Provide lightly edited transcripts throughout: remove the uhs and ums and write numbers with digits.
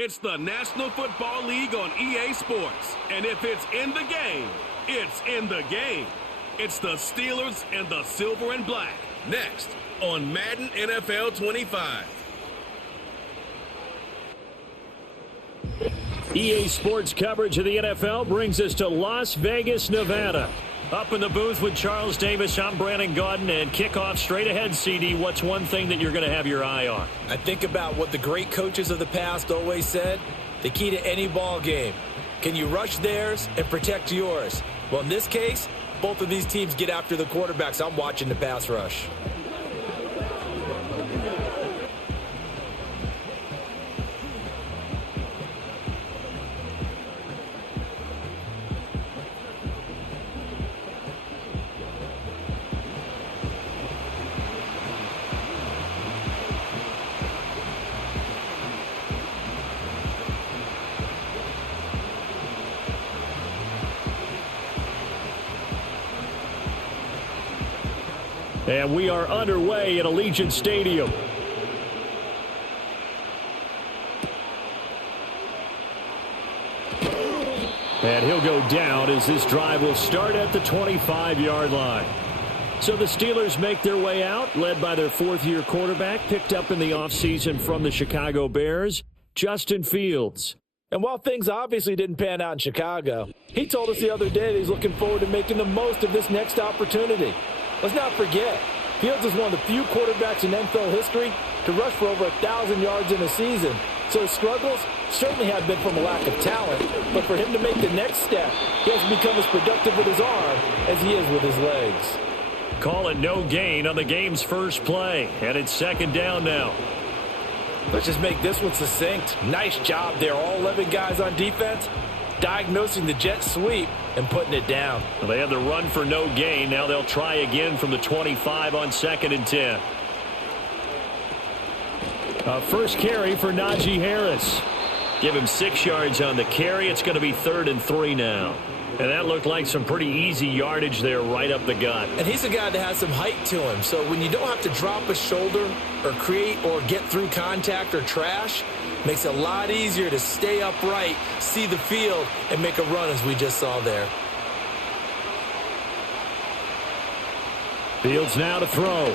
It's the National Football League on EA Sports. And if it's in the game, it's in the game. It's the Steelers and the Silver and Black. Next on Madden NFL 25. EA Sports coverage of the NFL brings us to Las Vegas, Nevada. Up in the booth with Charles Davis, I'm Brandon Gaudin, and kickoff straight ahead, CD. What's one thing that you're going to have your eye on? I think about what the great coaches of the past always said. The key to any ball game. Can you rush theirs and protect yours? Well, in this case, both of these teams get after the quarterbacks. I'm watching the pass rush. And we are underway at Allegiant Stadium. And he'll go down as this drive will start at the 25-yard line. So the Steelers make their way out, led by their fourth-year quarterback, picked up in the offseason from the Chicago Bears, Justin Fields. And while things obviously didn't pan out in Chicago, he told us the other day that he's looking forward to making the most of this next opportunity. Let's not forget, Fields is one of the few quarterbacks in NFL history to rush for over 1,000 yards in a season. So his struggles certainly have been from a lack of talent, but for him to make the next step, he has become as productive with his arm as he is with his legs. Call it no gain on the game's first play, and it's second down now. Let's just make this one succinct. Nice job there, all 11 guys on defense, diagnosing the jet sweep and putting it down. Well, they had the run for no gain. Now they'll try again from the 25 on 2nd and 10. First carry for Najee Harris. Give him 6 yards on the carry. It's going to be 3rd and 3 now. And that looked like some pretty easy yardage there right up the gut. And he's a guy that has some height to him. So when you don't have to drop a shoulder or create or get through contact or trash, makes it a lot easier to stay upright, see the field, and make a run as we just saw there. Fields now to throw.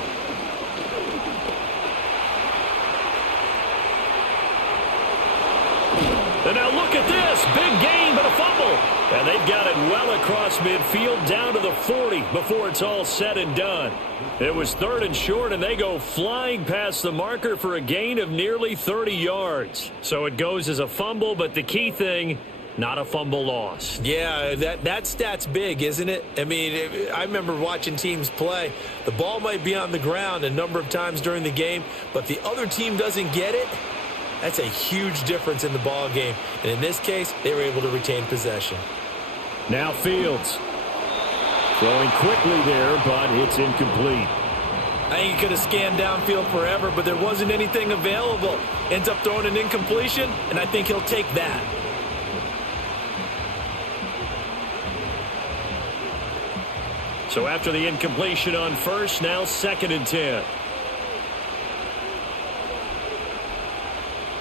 And now look at this. Big gain, but a fumble. And they've got it well across midfield down to the 40 before it's all said and done. It was 3rd and short, and they go flying past the marker for a gain of nearly 30 yards. So it goes as a fumble, but the key thing, not a fumble loss. Yeah, that stat's big, isn't it? I mean, I remember watching teams play. The ball might be on the ground a number of times during the game, but the other team doesn't get it. That's a huge difference in the ball game. And in this case, they were able to retain possession. Now Fields. Throwing quickly there, but it's incomplete. I think he could have scanned downfield forever, but there wasn't anything available. Ends up throwing an incompletion, and I think he'll take that. So after the incompletion on first, now 2nd and 10.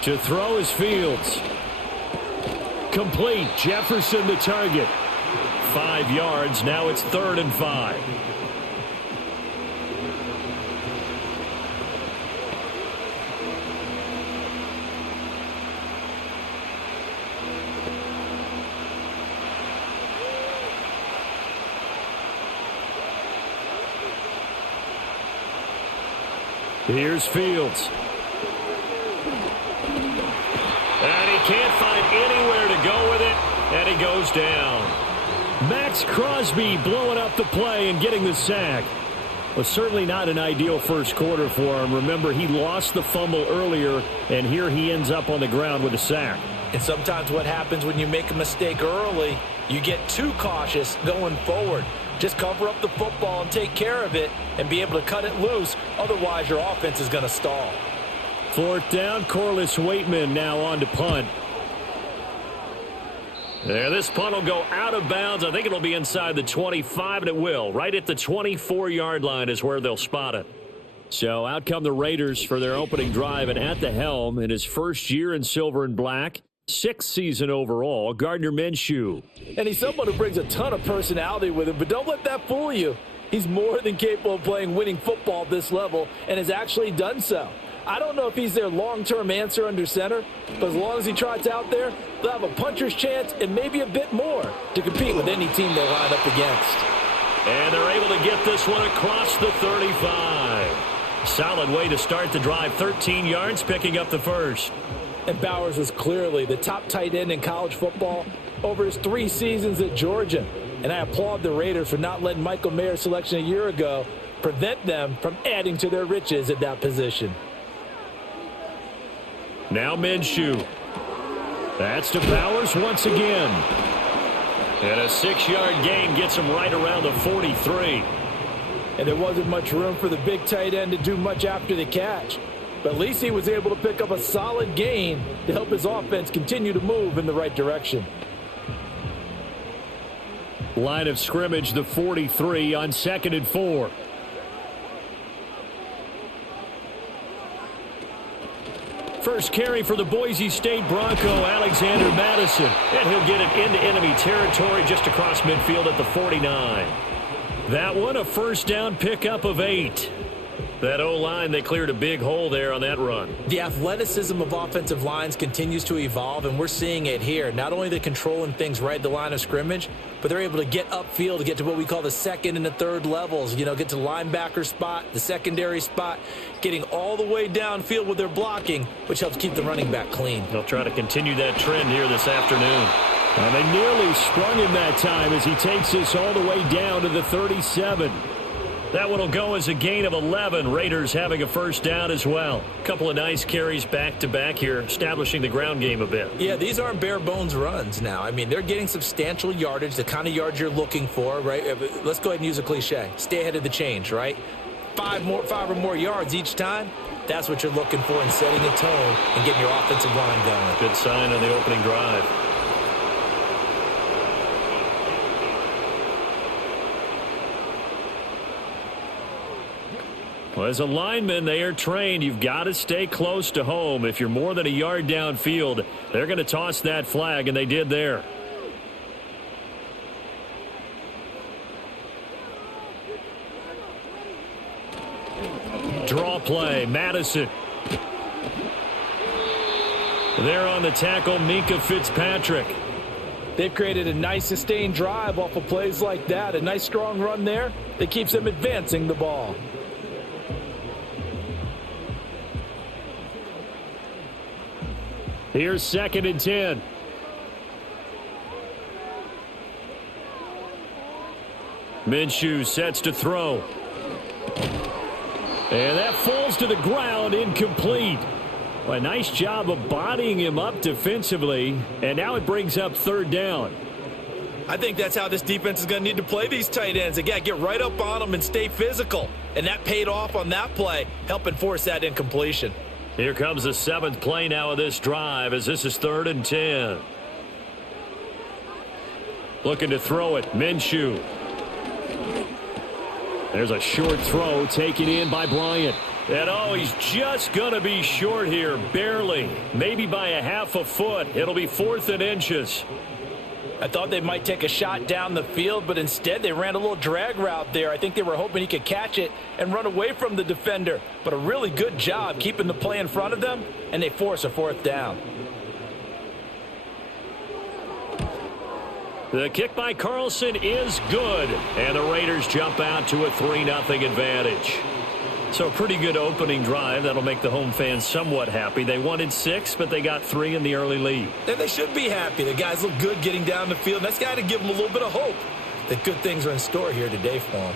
To throw is Fields. Complete. Jefferson the target. 5 yards. Now it's 3rd and 5. Here's Fields. And he can't find anywhere to go with it, and he goes down. Max Crosby blowing up the play and getting the sack. Was certainly not an ideal first quarter for him. Remember, he lost the fumble earlier, and here he ends up on the ground with a sack. And sometimes what happens when you make a mistake early, you get too cautious going forward. Just cover up the football and take care of it and be able to cut it loose. Otherwise, your offense is going to stall. 4th down, Corliss Waitman now on to punt. There, this punt will go out of bounds. I think it'll be inside the 25, and it will. Right at the 24-yard line is where they'll spot it. So out come the Raiders for their opening drive, and at the helm in his first year in silver and black, 6th season overall, Gardner Minshew. And he's someone who brings a ton of personality with him, but don't let that fool you. He's more than capable of playing winning football at this level and has actually done so. I don't know if he's their long-term answer under center, but as long as he trots out there, they'll have a puncher's chance and maybe a bit more to compete with any team they line up against. And they're able to get this one across the 35. Solid way to start the drive, 13 yards, picking up the first. And Bowers was clearly the top tight end in college football over his 3 seasons at Georgia. And I applaud the Raiders for not letting Michael Mayer's selection a year ago prevent them from adding to their riches at that position. Now Minshew. That's to Bowers once again. And a 6-yard gain gets him right around the 43. And there wasn't much room for the big tight end to do much after the catch. But at least he was able to pick up a solid gain to help his offense continue to move in the right direction. Line of scrimmage, the 43 on 2nd and 4. First carry for the Boise State Bronco, Alexander Madison. And he'll get it into enemy territory just across midfield at the 49. That one, a first down pickup of 8. That O-line, they cleared a big hole there on that run. The athleticism of offensive lines continues to evolve, and we're seeing it here. Not only are they controlling things right at the line of scrimmage, but they're able to get upfield to get to what we call the 2nd and the 3rd levels. You know, get to the linebacker spot, the secondary spot, getting all the way downfield with their blocking, which helps keep the running back clean. They'll try to continue that trend here this afternoon. And they nearly sprung him that time as he takes this all the way down to the 37. That one will go as a gain of 11. Raiders having a first down as well. A couple of nice carries back-to-back here, establishing the ground game a bit. Yeah, these aren't bare-bones runs now. I mean, they're getting substantial yardage, the kind of yards you're looking for, right? Let's go ahead and use a cliche. Stay ahead of the change, right? 5 or more yards each time. That's what you're looking for in setting a tone and getting your offensive line going. Good sign on the opening drive. Well, as a lineman, they are trained. You've got to stay close to home. If you're more than a yard downfield, they're going to toss that flag, and they did there. Draw play, Madison. There on the tackle, Minkah Fitzpatrick. They've created a nice sustained drive off of plays like that. A nice strong run there that keeps them advancing the ball. Here's 2nd and 10. Minshew sets to throw. And that falls to the ground, incomplete. Well, a nice job of bodying him up defensively, and now it brings up 3rd down. I think that's how this defense is going to need to play these tight ends. They got to get right up on them and stay physical. And that paid off on that play, helping force that incompletion. Here comes the 7th play now of this drive as this is 3rd and 10. Looking to throw it, Minshew. There's a short throw taken in by Bryant. And oh, he's just going to be short here, barely. Maybe by a half a foot. It'll be 4th and inches. I thought they might take a shot down the field, but instead they ran a little drag route there. I think they were hoping he could catch it and run away from the defender. But a really good job keeping the play in front of them, and they force a 4th down. The kick by Carlson is good, and the Raiders jump out to a 3-0 advantage. So a pretty good opening drive. That'll make the home fans somewhat happy. They wanted 6, but they got 3 in the early lead. And they should be happy. The guys look good getting down the field. That's got to give them a little bit of hope that good things are in store here today for them.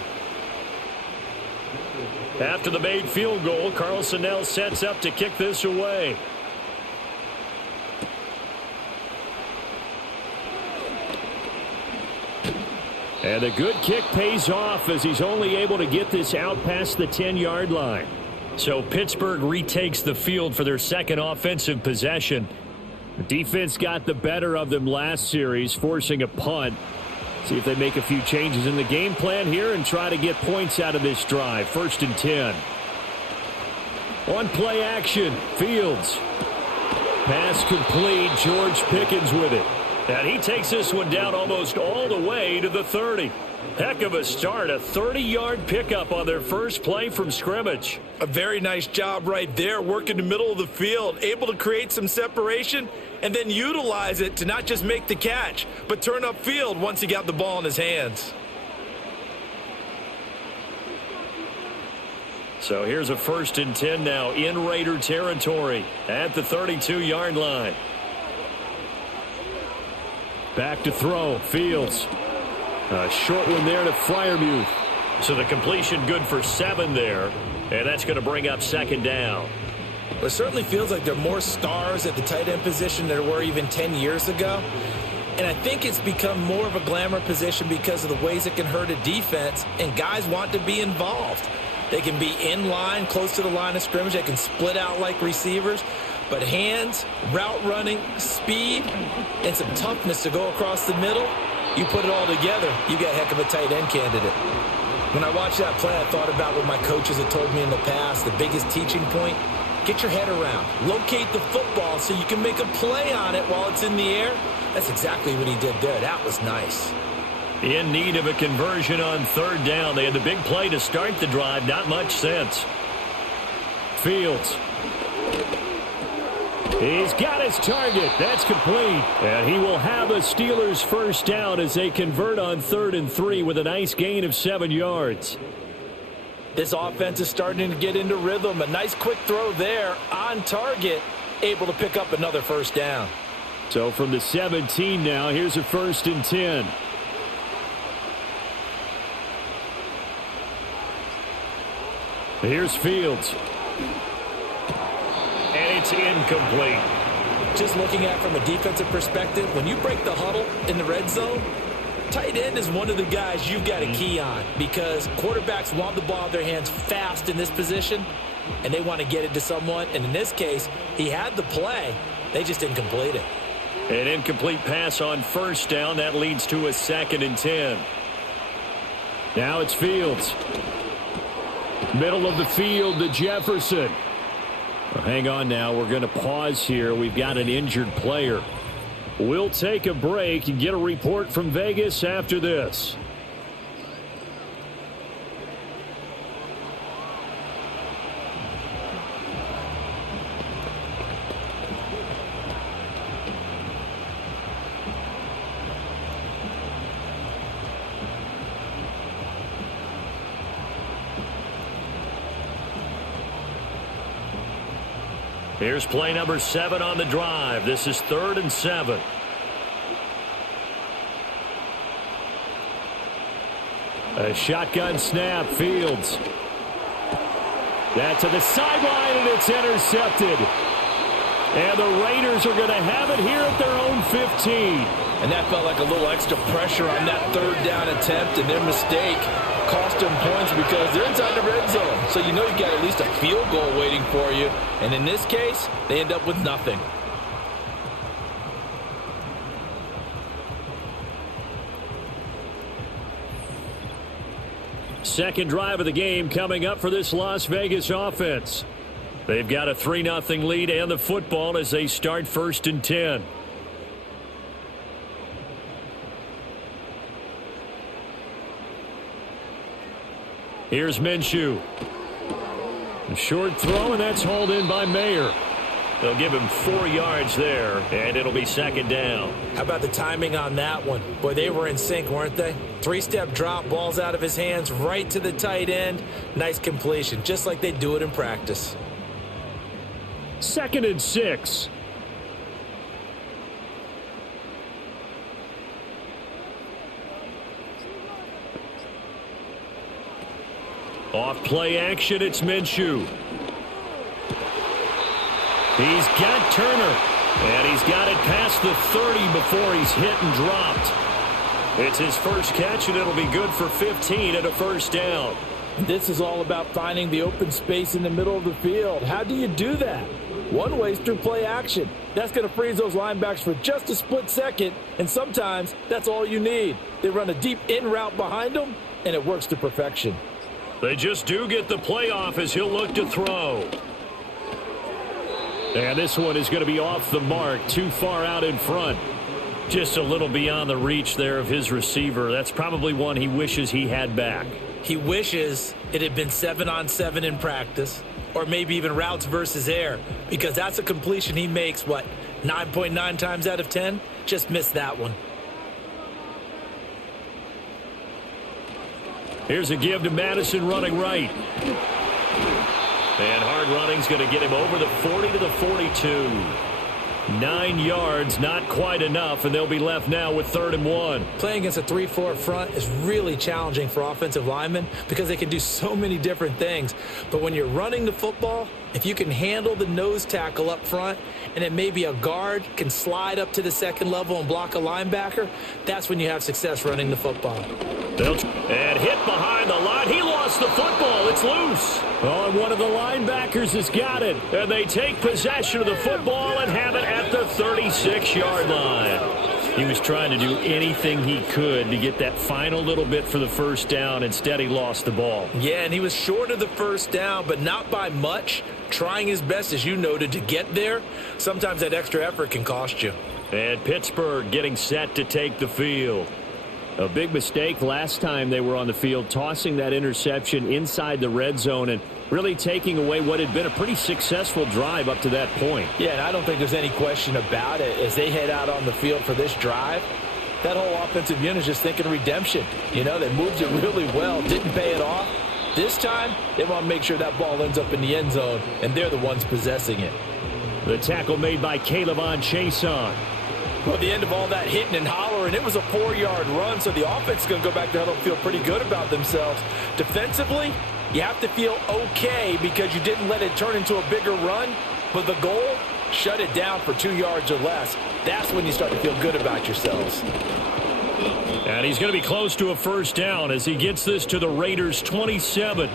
After the made field goal, Carlson now sets up to kick this away. And a good kick pays off as he's only able to get this out past the 10-yard line. So Pittsburgh retakes the field for their 2nd offensive possession. The defense got the better of them last series, forcing a punt. See if they make a few changes in the game plan here and try to get points out of this drive. 1st and 10. On play action, Fields. Pass complete, George Pickens with it. And he takes this one down almost all the way to the 30. Heck of a start, a 30-yard pickup on their first play from scrimmage. A very nice job right there, working the middle of the field, able to create some separation and then utilize it to not just make the catch, but turn upfield once he got the ball in his hands. So here's a 1st and 10 now in Raider territory at the 32-yard line. Back to throw, Fields. A short one there to Freiermuth. So the completion good for 7 there, and that's going to bring up 2nd down. Well, it certainly feels like there are more stars at the tight end position than there were even 10 years ago. And I think it's become more of a glamour position because of the ways it can hurt a defense, and guys want to be involved. They can be in line, close to the line of scrimmage. They can split out like receivers. But hands, route running, speed, and some toughness to go across the middle, you put it all together, you got a heck of a tight end candidate. When I watched that play, I thought about what my coaches had told me in the past. The biggest teaching point, get your head around. Locate the football so you can make a play on it while it's in the air. That's exactly what he did there. That was nice. In need of a conversion on 3rd down. They had the big play to start the drive. Not much sense. Fields. He's got his target. That's complete. And he will have a Steelers 1st down as they convert on 3rd and 3 with a nice gain of 7 yards. This offense is starting to get into rhythm. A nice quick throw there on target. Able to pick up another 1st down. So from the 17 now, here's a 1st and 10. Here's Fields. And it's incomplete. Just looking at it from a defensive perspective, when you break the huddle in the red zone, tight end is one of the guys you've got to key on because quarterbacks want the ball in their hands fast in this position, and they want to get it to someone. And in this case, he had the play. They just didn't complete it. An incomplete pass on 1st down. That leads to a 2nd and 10. Now it's Fields. Middle of the field to Jefferson. Well, hang on now. We're going to pause here. We've got an injured player. We'll take a break and get a report from Vegas after this. Here's play number 7 on the drive. This is 3rd and 7. A shotgun snap, Fields. That to the sideline, and it's intercepted. And the Raiders are going to have it here at their own 15. And that felt like a little extra pressure on that 3rd down attempt, and their mistake cost them points because they're inside the red zone. So you know you've got at least a field goal waiting for you. And in this case, they end up with nothing. Second drive of the game coming up for this Las Vegas offense. They've got a 3-0 lead and the football as they start 1st and 10. Here's Minshew. A short throw, and that's hauled in by Mayer. They'll give him 4 yards there, and it'll be 2nd down. How about the timing on that one? Boy, they were in sync, weren't they? 3-step drop, ball's out of his hands, right to the tight end. Nice completion, just like they do it in practice. 2nd and 6. Off play action, it's Minshew. He's got Turner, and he's got it past the 30 before he's hit and dropped. It's his first catch, and it'll be good for 15 and a 1st down. This is all about finding the open space in the middle of the field. How do you do that? One way is through play action. That's going to freeze those linebackers for just a split second, and sometimes that's all you need. They run a deep in route behind them, and it works to perfection. They just do get the play off as he'll look to throw. And this one is going to be off the mark, too far out in front. Just a little beyond the reach there of his receiver. That's probably one he wishes he had back. He wishes it had been 7-on-7 in practice, or maybe even routes versus air, because that's a completion he makes, 9.9 times out of 10? Just missed that one. Here's a give to Madison running right. And hard running's going to get him over the 40 to the 42. 9 yards, not quite enough, and they'll be left now with 3rd and 1. Playing against a 3-4 front is really challenging for offensive linemen because they can do so many different things. But when you're running the football, if you can handle the nose tackle up front and then maybe a guard can slide up to the second level and block a linebacker, that's when you have success running the football. And hit behind the line. He lost the football. It's loose. Oh, and one of the linebackers has got it. And they take possession of the football and have it at the 36-yard line. He was trying to do anything he could to get that final little bit for the first down. Instead, he lost the ball. Yeah, and he was short of the first down, but not by much. Trying his best, as you noted, to get there. Sometimes that extra effort can cost you. And Pittsburgh getting set to take the field. A big mistake last time they were on the field, tossing that interception inside the red zone and really taking away what had been a pretty successful drive up to that point. Yeah, and I don't think there's any question about it. As they head out on the field for this drive, that whole offensive unit is just thinking redemption. You know, they moved it really well, didn't pay it off. This time, they want to make sure that ball ends up in the end zone, and they're the ones possessing it. The tackle made by Caleb Chason. Well, the end of all that hitting and hollering, it was a 4-yard run, so the offense is going to go back to huddle and feel pretty good about themselves. Defensively, you have to feel okay because you didn't let it turn into a bigger run, but the goal, shut it down for 2 yards or less. That's when you start to feel good about yourselves. And he's going to be close to a first down as he gets this to the Raiders' 27.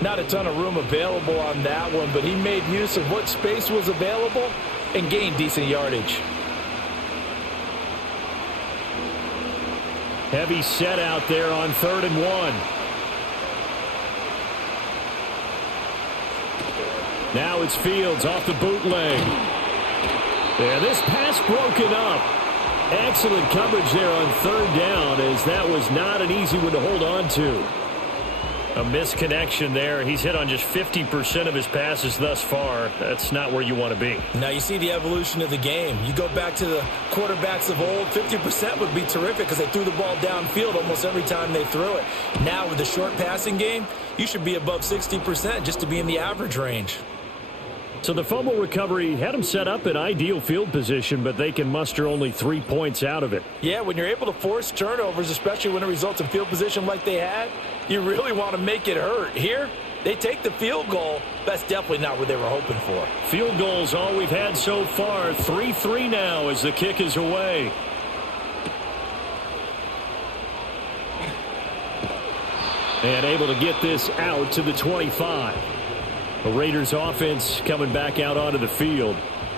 Not a ton of room available on that one, but he made use of what space was available and gained decent yardage. Heavy set out there on 3rd and 1. Now it's Fields off the bootleg. And this pass broken up. Excellent coverage there on 3rd down, as that was not an easy one to hold on to. A misconnection there. He's hit on just 50% of his passes thus far. That's not where you want to be. Now you see the evolution of the game. You go back to the quarterbacks of old, 50% would be terrific because they threw the ball downfield almost every time they threw it. Now with the short passing game, you should be above 60% just to be in the average range. So the fumble recovery had them set up in ideal field position, but they can muster only 3 points out of it. Yeah, when you're able to force turnovers, especially when it results in field position like they had, you really want to make it hurt. Here, they take the field goal. That's definitely not what they were hoping for. Field goals all we've had so far. 3-3 now as the kick is away. And able to get this out to the 25. The Raiders offense coming back out onto the field.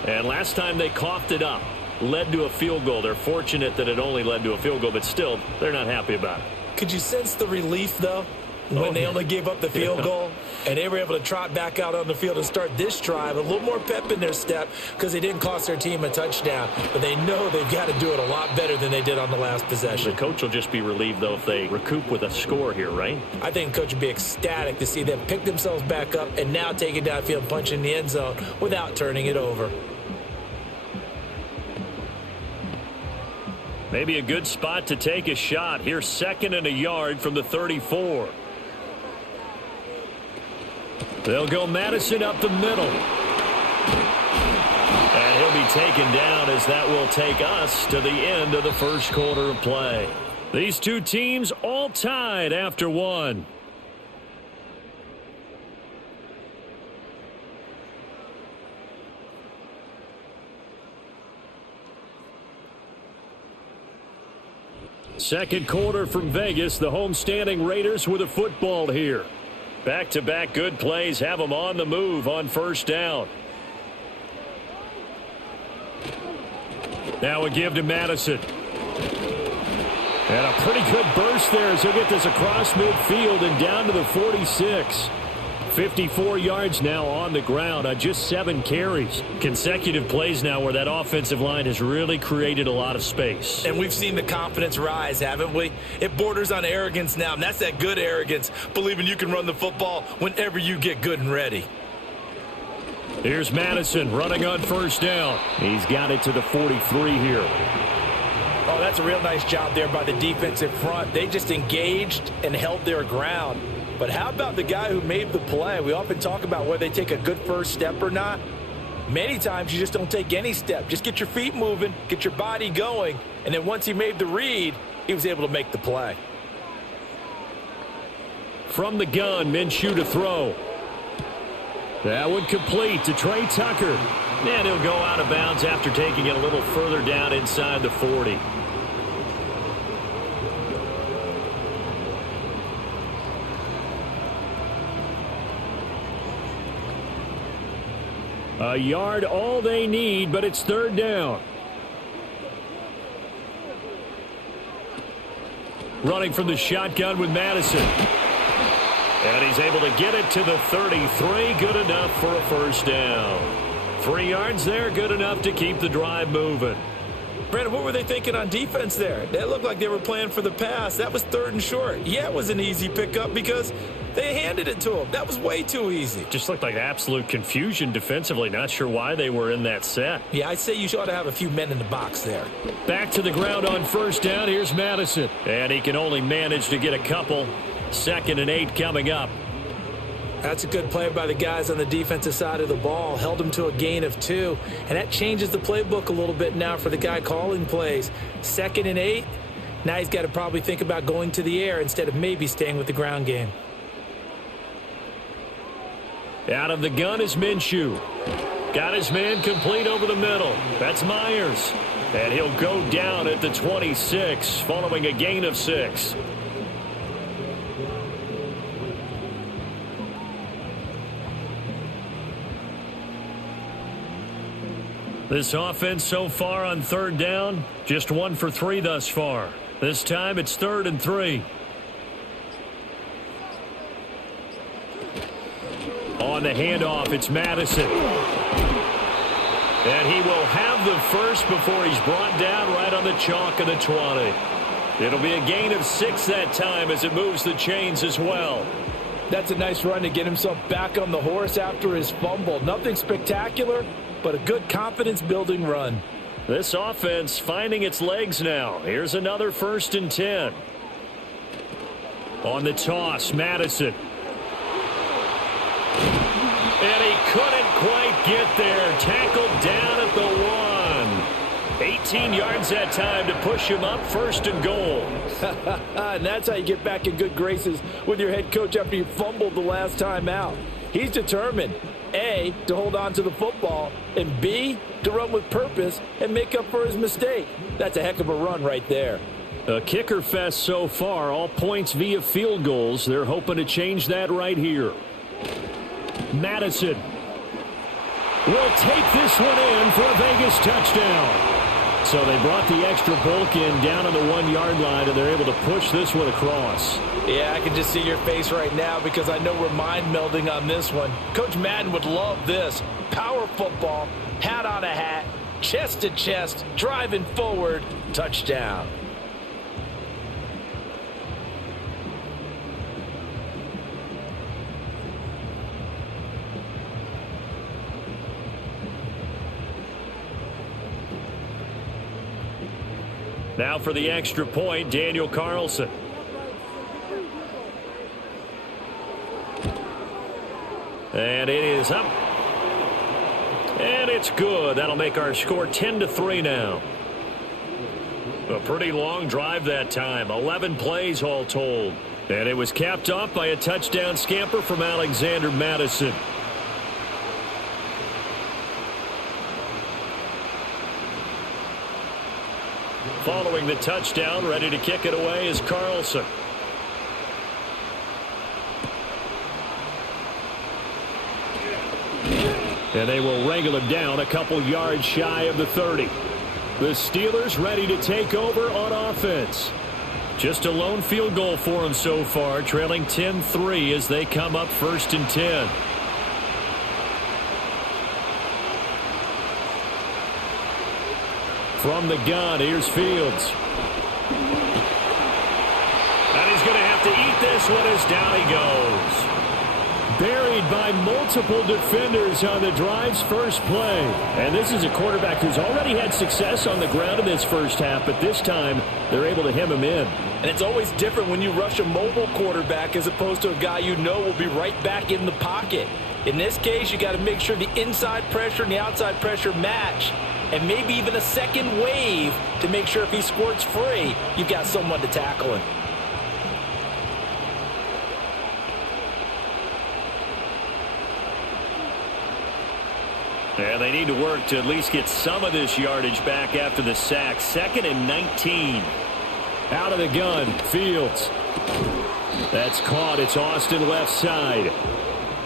And last time they coughed it up, led to a field goal. They're fortunate that it only led to a field goal, but still, they're not happy about it. Could you sense the relief, though, when they only gave up the field goal? And they were able to trot back out on the field and start this drive. A little more pep in their step because they didn't cost their team a touchdown. But they know they've got to do it a lot better than they did on the last possession. The coach will just be relieved, though, if they recoup with a score here, right? I think the coach would be ecstatic to see them pick themselves back up and now take it downfield and punch in the end zone without turning it over. Maybe a good spot to take a shot. Here's 2nd and a yard from the 34. They'll go Madison up the middle. And he'll be taken down as that will take us to the end of the first quarter of play. These two teams all tied after one. Second quarter from Vegas. The homestanding Raiders with a football here. Back-to-back good plays have them on the move on first down. Now a give to Madison. And a pretty good burst there as he'll get this across midfield and down to the 46. 54 yards now on the ground on just 7 carries. Consecutive plays now where that offensive line has really created a lot of space. And we've seen the confidence rise, haven't we? It borders on arrogance now, and that's that good arrogance, believing you can run the football whenever you get good and ready. Here's Madison running on first down. He's got it to the 43 here. Oh, that's a real nice job there by the defensive front. They just engaged and held their ground. But how about the guy who made the play? We often talk about whether they take a good first step or not. Many times you just don't take any step. Just get your feet moving, get your body going, and then once he made the read, he was able to make the play. From the gun, Minshew to throw. That one complete to Trey Tucker. And he'll go out of bounds after taking it a little further down inside the 40. A yard all they need, but it's third down. Running from the shotgun with Madison. And he's able to get it to the 33. Good enough for a first down. 3 yards there, good enough to keep the drive moving. Brandon, what were they thinking on defense there? They looked like they were playing for the pass. That was third and short. Yeah, it was an easy pickup because they handed it to him. That was way too easy. Just looked like absolute confusion defensively. Not sure why they were in that set. Yeah, I'd say you ought to have a few men in the box there. Back to the ground on first down. Here's Madison. And he can only manage to get a couple. 2nd and 8 coming up. That's a good play by the guys on the defensive side of the ball. Held them to a gain of 2. And that changes the playbook a little bit now for the guy calling plays. 2nd and 8. Now he's got to probably think about going to the air instead of maybe staying with the ground game. Out of the gun is Minshew. Got his man complete over the middle. That's Myers. And he'll go down at the 26 following a gain of 6. This offense so far on third down, just 1 for 3 thus far. This time it's 3rd and 3. On the handoff, it's Madison. And he will have the first before he's brought down right on the chalk of the 20. It'll be a gain of 6 that time as it moves the chains as well. That's a nice run to get himself back on the horse after his fumble. Nothing spectacular, but a good confidence-building run. This offense finding its legs now. Here's another 1st and 10. On the toss, Madison. And he couldn't quite get there. Tackled down at the 1. 18 yards that time to push him up 1st and goal. And that's how you get back in good graces with your head coach after you fumbled the last time out. He's determined, A, to hold on to the football, and B, to run with purpose and make up for his mistake. That's a heck of a run right there. A kicker fest so far, all points via field goals. They're hoping to change that right here. Madison will take this one in for a Vegas touchdown. So they brought the extra bulk in down on the 1-yard line, and they're able to push this one across. Yeah, I can just see your face right now because I know we're mind melding on this one. Coach Madden would love this. Power football, hat on a hat, chest to chest, driving forward, touchdown. Now for the extra point, Daniel Carlson. And it is up. And it's good. That'll make our score 10-3 now. A pretty long drive that time. 11 plays all told. And it was capped off by a touchdown scamper from Alexander Madison. Following the touchdown, ready to kick it away is Carlson. And they will wrangle him down a couple yards shy of the 30. The Steelers ready to take over on offense. Just a lone field goal for them so far, trailing 10-3 as they come up 1st and 10. From the gun, here's Fields. And he's going to have to eat this one as down he goes. Buried by multiple defenders on the drive's first play. And this is a quarterback who's already had success on the ground in this first half, but this time they're able to hem him in. And it's always different when you rush a mobile quarterback as opposed to a guy you know will be right back in the pocket. In this case, you got to make sure the inside pressure and the outside pressure match, and maybe even a second wave to make sure if he squirts free, you've got someone to tackle him. Yeah, they need to work to at least get some of this yardage back after the sack. 2nd and 19. Out of the gun, Fields. That's caught. It's Austin left side.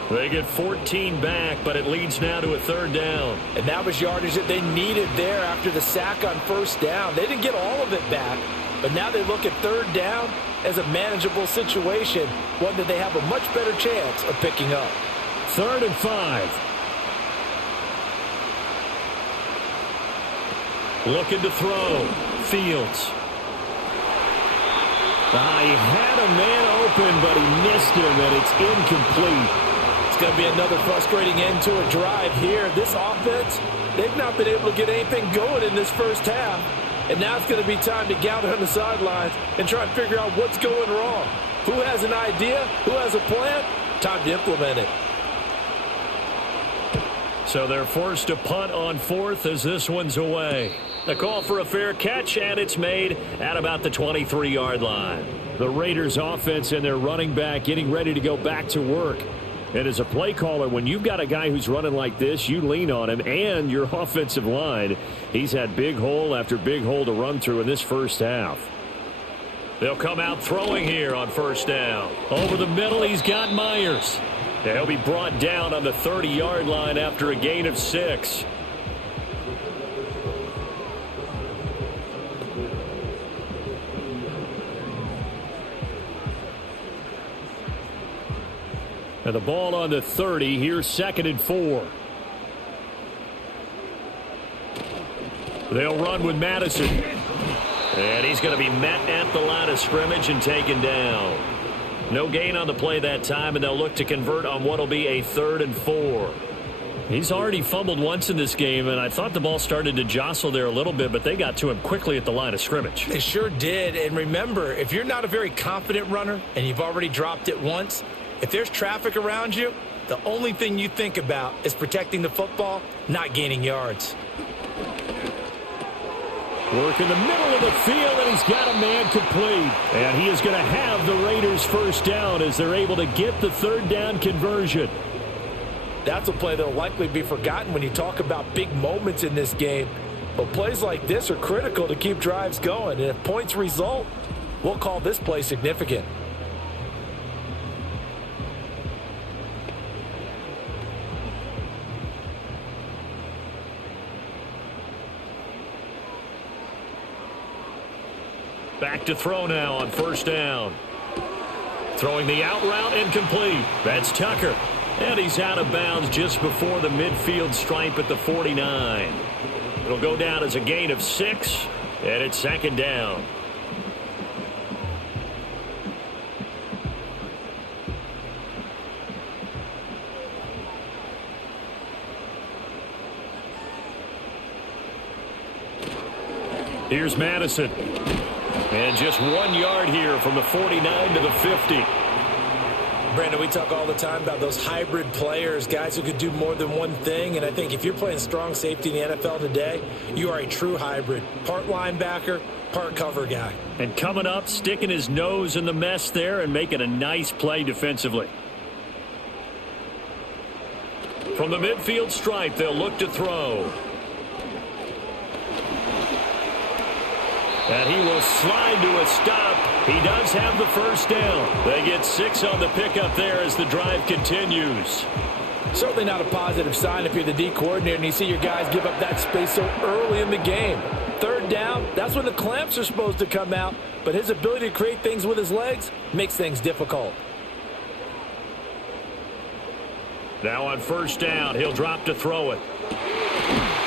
They get 14 back, but it leads now to a 3rd down. And that was yardage that they needed there after the sack on 1st down. They didn't get all of it back, but now they look at 3rd down as a manageable situation, one that they have a much better chance of picking up. 3rd and 5. Looking to throw. Fields. He had a man open, but he missed him, and it's incomplete. It's going to be another frustrating end to a drive here. This offense, they've not been able to get anything going in this first half. And now it's going to be time to gather on the sidelines and try and figure out what's going wrong. Who has an idea? Who has a plan? Time to implement it. So they're forced to punt on 4th as this one's away. A call for a fair catch, and it's made at about the 23-yard line. The Raiders offense and their running back getting ready to go back to work. And as a play caller, when you've got a guy who's running like this, you lean on him and your offensive line. He's had big hole after big hole to run through in this first half. They'll come out throwing here on 1st down. Over the middle, he's got Myers. He'll be brought down on the 30-yard line after a gain of 6. And the ball on the 30. Here's 2nd and 4. They'll run with Madison. And he's going to be met at the line of scrimmage and taken down. No gain on the play that time, and they'll look to convert on what will be a 3rd and 4. He's already fumbled once in this game, and I thought the ball started to jostle there a little bit, but they got to him quickly at the line of scrimmage. They sure did. And remember, if you're not a very confident runner and you've already dropped it once, if there's traffic around you, the only thing you think about is protecting the football, not gaining yards. Work in the middle of the field, and he's got a man complete. And he is going to have the Raiders 1st down as they're able to get the 3rd down conversion. That's a play that will likely be forgotten when you talk about big moments in this game. But plays like this are critical to keep drives going. And if points result, we'll call this play significant. Back to throw now on 1st down. Throwing the out route, incomplete. That's Tucker. And he's out of bounds just before the midfield stripe at the 49. It'll go down as a gain of 6, and it's 2nd down. Here's Madison. And just 1 yard here from the 49 to the 50. Brandon, we talk all the time about those hybrid players, guys who could do more than one thing. And I think if you're playing strong safety in the NFL today, you are a true hybrid. Part linebacker, part cover guy. And coming up, sticking his nose in the mess there and making a nice play defensively. From the midfield stripe, they'll look to throw. And he will slide to a stop. He does have the 1st down. They get 6 on the pickup there as the drive continues. Certainly not a positive sign if you're the D coordinator and you see your guys give up that space so early in the game. third down, that's when the clamps are supposed to come out, but his ability to create things with his legs makes things difficult. Now on first down, he'll drop to throw it.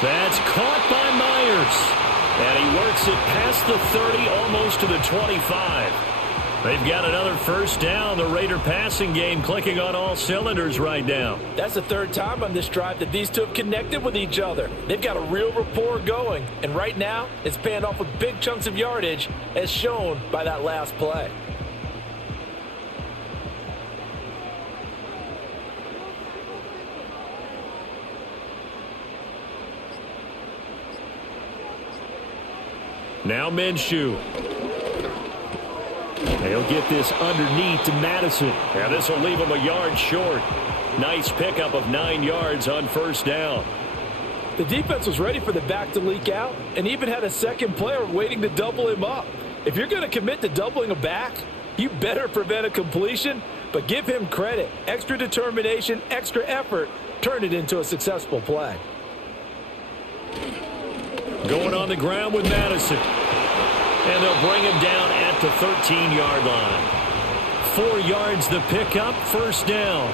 That's caught by Myers. And he works it past the 30, almost to the 25. They've got another first down. The Raider passing game clicking on all cylinders right now. That's the third time on this drive that these two have connected with each other. They've got a real rapport going. And right now, it's paying off with big chunks of yardage, as shown by that last play. Now Minshew. They'll get this underneath to Madison. And this will leave him a yard short. Nice pickup of 9 yards on first down. The defense was ready for the back to leak out and even had a second player waiting to double him up. If you're going to commit to doubling a back, you better prevent a completion, but give him credit. Extra determination, extra effort, turn it into a successful play. Going on the ground with Madison. And they'll bring him down at the 13-yard line. 4 yards the pickup, first down.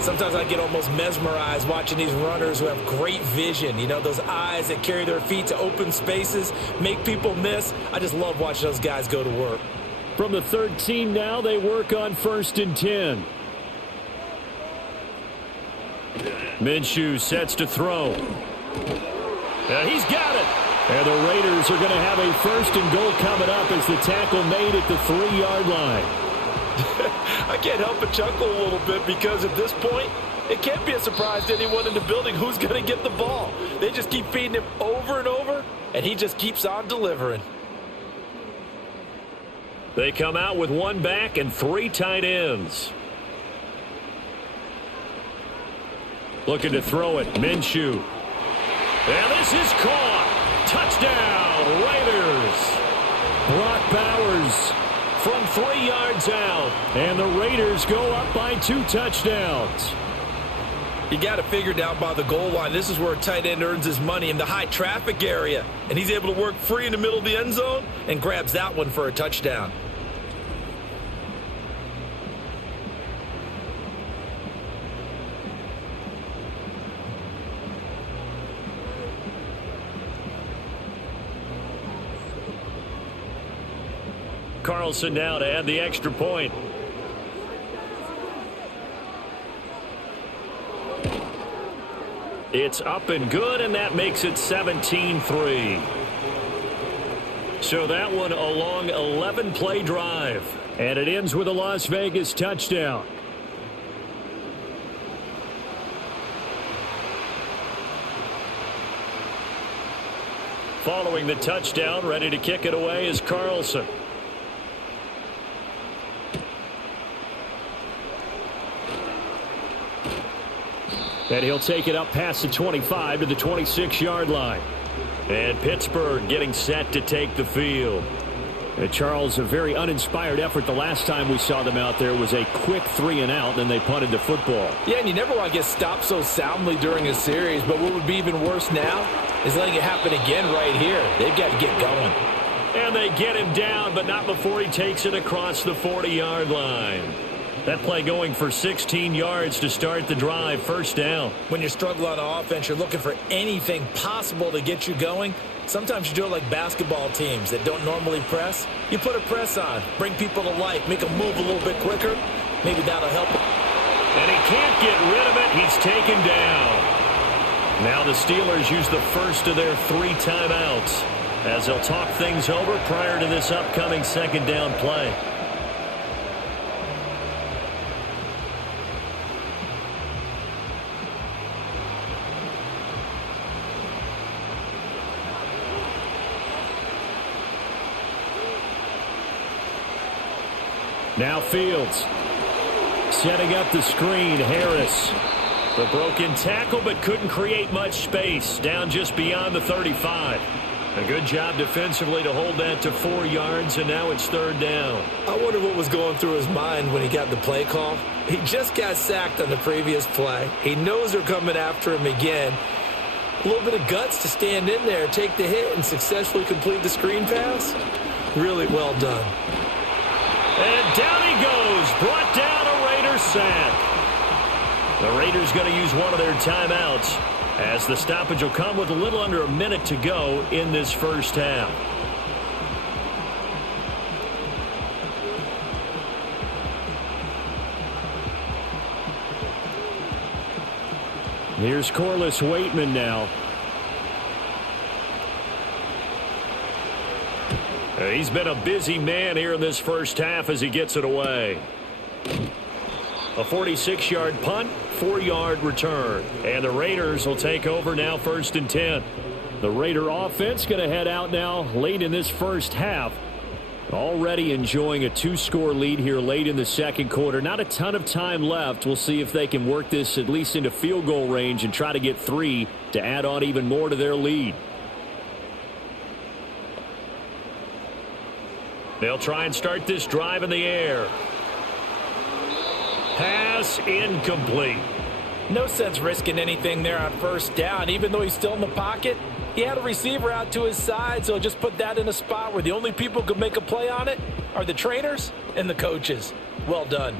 Sometimes I get almost mesmerized watching these runners who have great vision. You know, those eyes that carry their feet to open spaces, make people miss. I just love watching those guys go to work. From the 13 now, they work on first and 10. Minshew sets to throw. And he's got it. And the Raiders are going to have a first and goal coming up as the tackle made at the 3-yard line. I can't help but chuckle a little bit because at this point, it can't be a surprise to anyone in the building who's going to get the ball. They just keep feeding him over and over, and he just keeps on delivering. They come out with 1 back and 3 tight ends. Looking to throw it, Minshew. And this is caught. Touchdown, Raiders. Brock Bowers from 3 yards out. And the Raiders go up by 2 touchdowns. You got it figured out by the goal line. This is where a tight end earns his money, in the high traffic area. And he's able to work free in the middle of the end zone and grabs that one for a touchdown. Carlson now to add the extra point. It's up and good, and that makes it 17-3. So that one a long 11-play drive. And it ends with a Las Vegas touchdown. Following the touchdown, ready to kick it away is Carlson. And he'll take it up past the 25 to the 26-yard line. And Pittsburgh getting set to take the field. And Charles, a very uninspired effort. The last time we saw them out there was a quick 3-and-out, then they punted the football. Yeah, and you never want to get stopped so soundly during a series, but what would be even worse now is letting it happen again right here. They've got to get going. And they get him down, but not before he takes it across the 40-yard line. That play going for 16 yards to start the drive, first down. When you're struggling on offense, you're looking for anything possible to get you going. Sometimes you do it like basketball teams that don't normally press. You put a press on, bring people to life, make them move a little bit quicker. Maybe that'll help. And he can't get rid of it. He's taken down. Now the Steelers use the first of their 3 timeouts as they'll talk things over prior to this upcoming second down play. Now Fields setting up the screen. Harris, the broken tackle, but couldn't create much space. Down just beyond the 35. A good job defensively to hold that to 4 yards, and now it's third down. I wonder what was going through his mind when he got the play call. He just got sacked on the previous play. He knows they're coming after him again. A little bit of guts to stand in there, take the hit, and successfully complete the screen pass. Really well done. And down he goes. Brought down a Raiders sack. The Raiders going to use one of their timeouts as the stoppage will come with a little under a minute to go in this first half. Here's Corliss Waitman now. He's been a busy man here in this first half as he gets it away. A 46-yard punt, 4-yard return. And the Raiders will take over now 1st and 10. The Raider offense going to head out now late in this first half. Already enjoying a 2-score lead here late in the second quarter. Not a ton of time left. We'll see if they can work this at least into field goal range and try to get 3 to add on even more to their lead. They'll try and start this drive in the air. Pass incomplete. No sense risking anything there on first down. Even though he's still in the pocket, he had a receiver out to his side, so just put that in a spot where the only people who can make a play on it are the trainers and the coaches. Well done.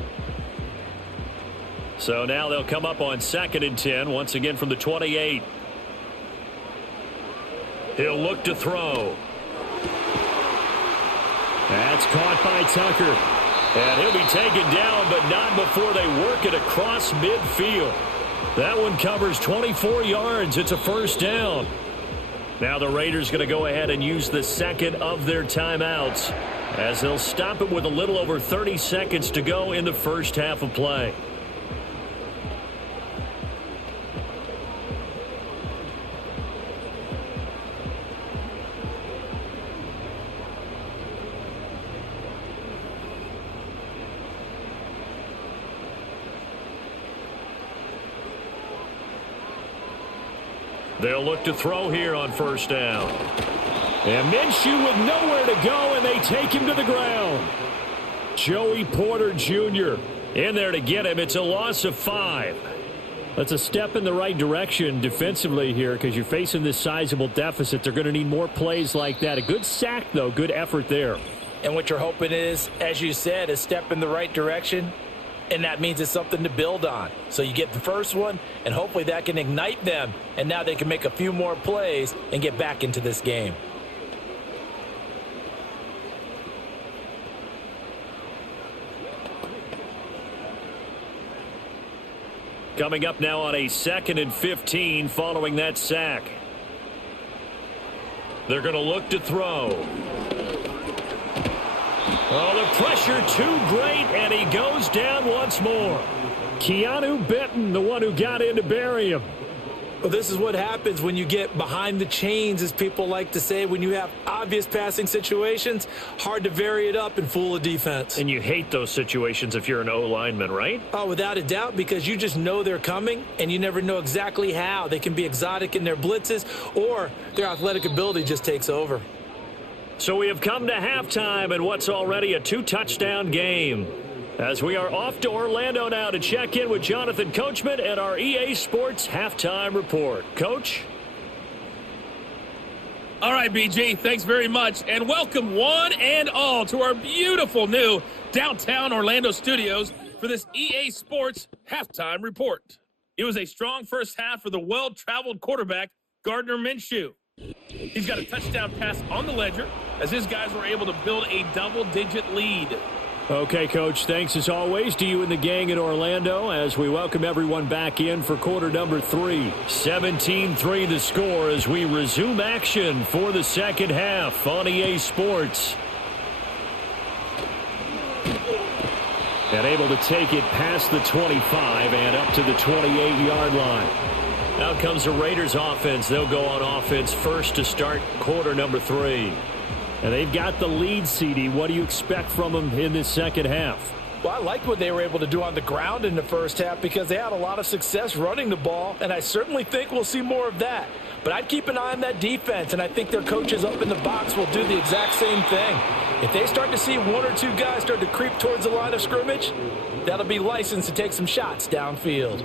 So now they'll come up on 2nd and 10, once again from the 28. He'll look to throw. That's caught by Tucker. And he'll be taken down, but not before they work it across midfield. That one covers 24 yards. It's a first down. Now the Raiders going to go ahead and use the second of their timeouts as they'll stop it with a little over 30 seconds to go in the first half of play. They'll look to throw here on first down. And Minshew with nowhere to go, and they take him to the ground. Joey Porter Jr. in there to get him. It's a loss of 5. That's a step in the right direction defensively here because you're facing this sizable deficit. They're going to need more plays like that. A good sack, though. Good effort there. And what you're hoping is, as you said, a step in the right direction. And that means it's something to build on. So you get the first one, and hopefully that can ignite them. And now they can make a few more plays and get back into this game. Coming up now on a 2nd and 15 following that sack. They're going to look to throw. Oh, the pressure too great, and he goes down once more. Keanu Benton, the one who got in to bury him. Well, this is what happens when you get behind the chains, as people like to say. When you have obvious passing situations, hard to vary it up and fool a defense. And you hate those situations if you're an O-lineman, right? Oh, without a doubt, because you just know they're coming, and you never know exactly how. They can be exotic in their blitzes, or their athletic ability just takes over. So we have come to halftime in what's already a 2-touchdown game. As we are off to Orlando now to check in with Jonathan Coachman and our EA Sports Halftime Report. Coach? All right, BG, thanks very much. And welcome one and all to our beautiful new downtown Orlando studios for this EA Sports Halftime Report. It was a strong first half for the well-traveled quarterback, Gardner Minshew. He's got a touchdown pass on the ledger as his guys were able to build a double-digit lead. Okay, Coach, thanks as always to you and the gang in Orlando as we welcome everyone back in for quarter number 3. 17-3 the score as we resume action for the second half on EA Sports. And able to take it past the 25 and up to the 28-yard line. Out comes the Raiders offense. They'll go on offense first to start quarter number 3. And they've got the lead, CD. What do you expect from them in this second half? Well, I liked what they were able to do on the ground in the first half because they had a lot of success running the ball, and I certainly think we'll see more of that. But I'd keep an eye on that defense, and I think their coaches up in the box will do the exact same thing. If they start to see one or two guys start to creep towards the line of scrimmage, that'll be licensed to take some shots downfield.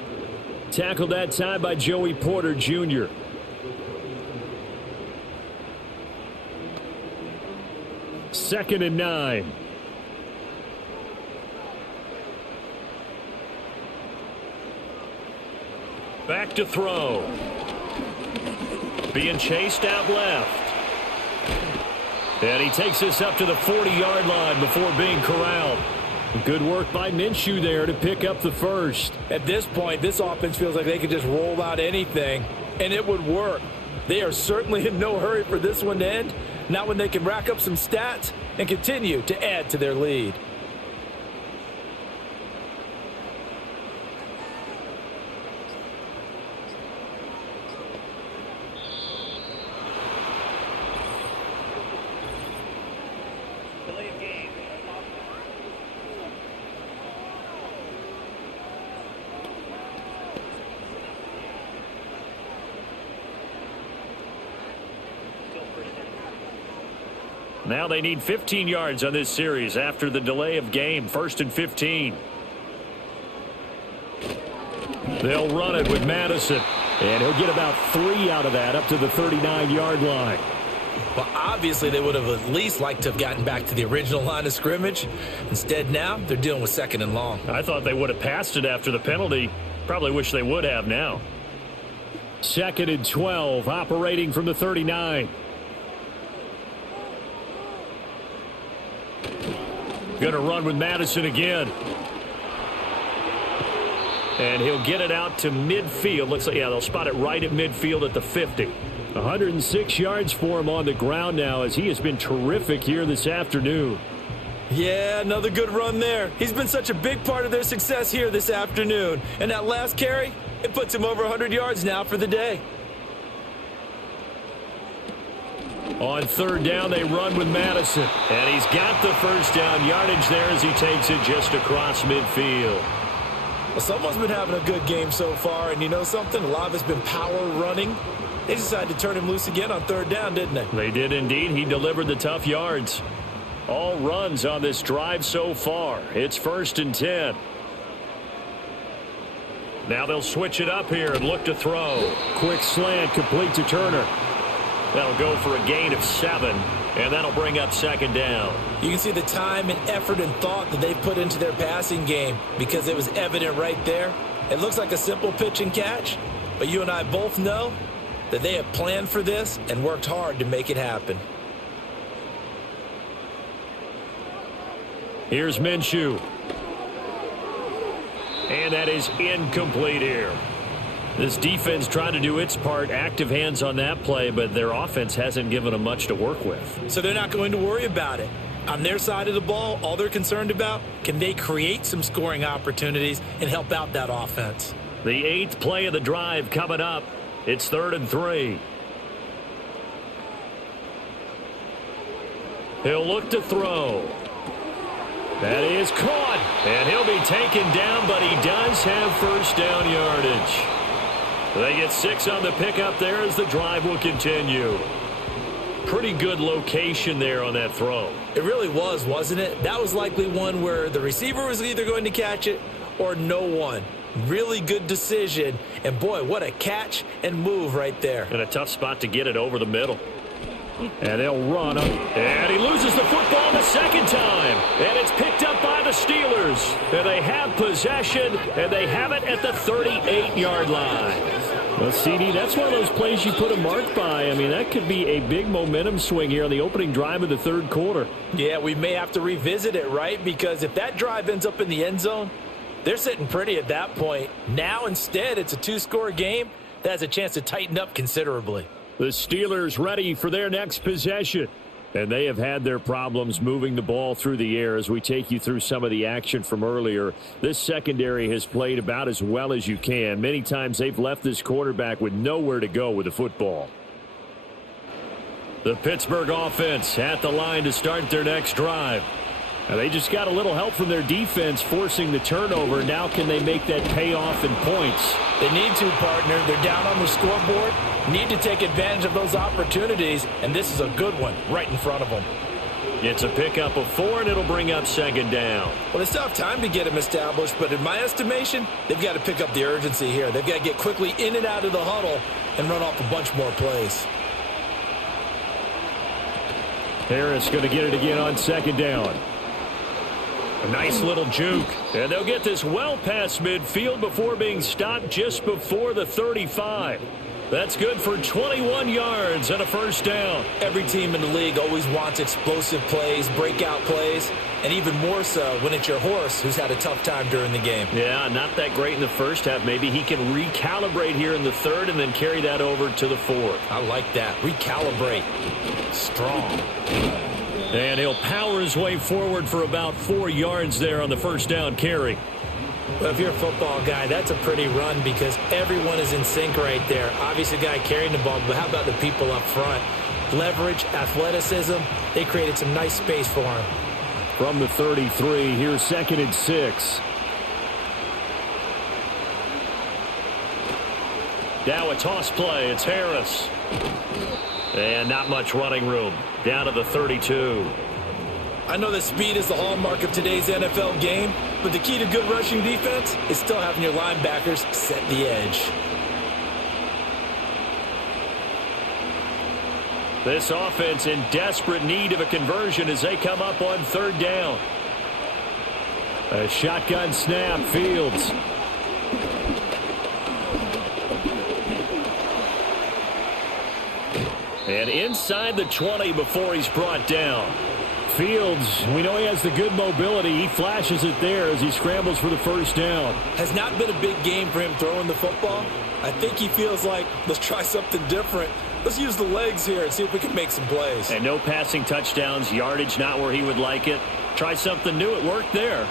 Tackled that time by Joey Porter Jr. 2nd and 9. Back to throw. Being chased out left. And he takes this up to the 40-yard line before being corralled. Good work by Minshew there to pick up the first. At this point, this offense feels like they could just roll out anything, and it would work. They are certainly in no hurry for this one to end, not when they can rack up some stats and continue to add to their lead. Now they need 15 yards on this series after the delay of game. 1st and 15. They'll run it with Madison. And he'll get about 3 out of that up to the 39-yard line. Well, obviously they would have at least liked to have gotten back to the original line of scrimmage. Instead now they're dealing with 2nd and long. I thought they would have passed it after the penalty. Probably wish they would have now. 2nd and 12, operating from the 39. Going to run with Madison again. And he'll get it out to midfield. Looks like, yeah, they'll spot it right at midfield at the 50. 106 yards for him on the ground now as he has been terrific here this afternoon. Yeah, another good run there. He's been such a big part of their success here this afternoon. And that last carry, it puts him over 100 yards now for the day. On 3rd down, they run with Madison. And he's got the first down yardage there as he takes it just across midfield. Well, someone's been having a good game so far, and you know something? A lot of it's been power running. They decided to turn him loose again on 3rd down, didn't they? They did indeed. He delivered the tough yards. All runs on this drive so far. It's 1st and 10. Now they'll switch it up here and look to throw. Quick slant, complete to Turner. That'll go for a gain of 7, and that'll bring up 2nd down. You can see the time and effort and thought that they put into their passing game because it was evident right there. It looks like a simple pitch and catch, but you and I both know that they have planned for this and worked hard to make it happen. Here's Minshew. And that is incomplete here. This defense trying to do its part, active hands on that play, but their offense hasn't given them much to work with. So they're not going to worry about it. On their side of the ball, all they're concerned about, can they create some scoring opportunities and help out that offense? The 8th play of the drive coming up. It's 3rd and 3. He'll look to throw. That is caught, and he'll be taken down, but he does have first down yardage. They get 6 on the pickup there as the drive will continue. Pretty good location there on that throw. It really was, wasn't it? That was likely one where the receiver was either going to catch it or no one. Really good decision, and boy, what a catch and move right there. And a tough spot to get it over the middle. And they'll run him. And he loses the football the 2nd time. And it's picked up by the Steelers. And they have possession, and they have it at the 38-yard line. Well, CD, that's one of those plays you put a mark by. I mean, that could be a big momentum swing here on the opening drive of the 3rd quarter. Yeah, we may have to revisit it, right? Because if that drive ends up in the end zone, they're sitting pretty at that point. Now, instead, it's a 2-score game. That has a chance to tighten up considerably. The Steelers ready for their next possession. And they have had their problems moving the ball through the air as we take you through some of the action from earlier. This secondary has played about as well as you can. Many times they've left this quarterback with nowhere to go with the football. The Pittsburgh offense at the line to start their next drive. Now they just got a little help from their defense forcing the turnover. Now can they make that pay off in points? They need to, partner. They're down on the scoreboard. Need to take advantage of those opportunities, and this is a good one right in front of them. It's a pickup of 4, and it'll bring up 2nd down. Well, they still have time to get them established, but in my estimation, they've got to pick up the urgency here. They've got to get quickly in and out of the huddle and run off a bunch more plays. Harris going to get it again on second down. A nice little juke. And they'll get this well past midfield before being stopped just before the 35. That's good for 21 yards and a first down. Every team in the league always wants explosive plays, breakout plays, and even more so when it's your horse who's had a tough time during the game. Yeah, not that great in the first half. Maybe he can recalibrate here in the third and then carry that over to the fourth. I like that. Recalibrate. Strong. And he'll power his way forward for about 4 yards there on the first down carry. Well, if you're a football guy, that's a pretty run because everyone is in sync right there. Obviously, the guy carrying the ball, but how about the people up front? Leverage, athleticism, they created some nice space for him. From the 33, here's 2nd and 6. Now a toss play. It's Harris. And not much running room. Down to the 32. I know that speed is the hallmark of today's NFL game, but the key to good rushing defense is still having your linebackers set the edge. This offense in desperate need of a conversion as they come up on 3rd down. A shotgun snap, Fields. And inside the 20 before he's brought down. Fields, we know he has the good mobility. He flashes it there as he scrambles for the first down. Has not been a big game for him throwing the football. I think he feels like, let's try something different. Let's use the legs here and see if we can make some plays. And no passing touchdowns, yardage not where he would like it. Try something new. It worked there.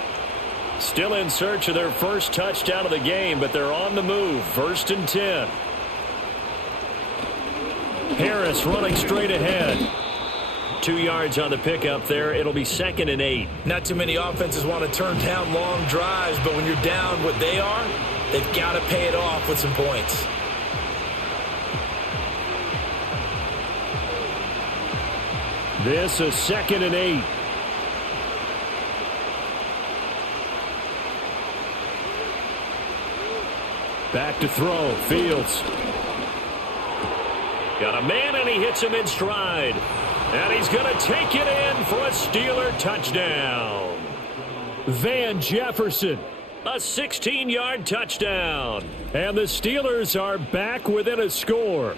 Still in search of their first touchdown of the game, but they're on the move. 1st and 10. Harris running straight ahead. 2 yards on the pickup there. It'll be 2nd and 8. Not too many offenses want to turn down long drives, but when you're down what they are, they've got to pay it off with some points. This is 2nd and 8. Back to throw. Fields. Got a man, and he hits him in stride. And he's going to take it in for a Steeler touchdown. Van Jefferson, a 16-yard touchdown. And the Steelers are back within a score.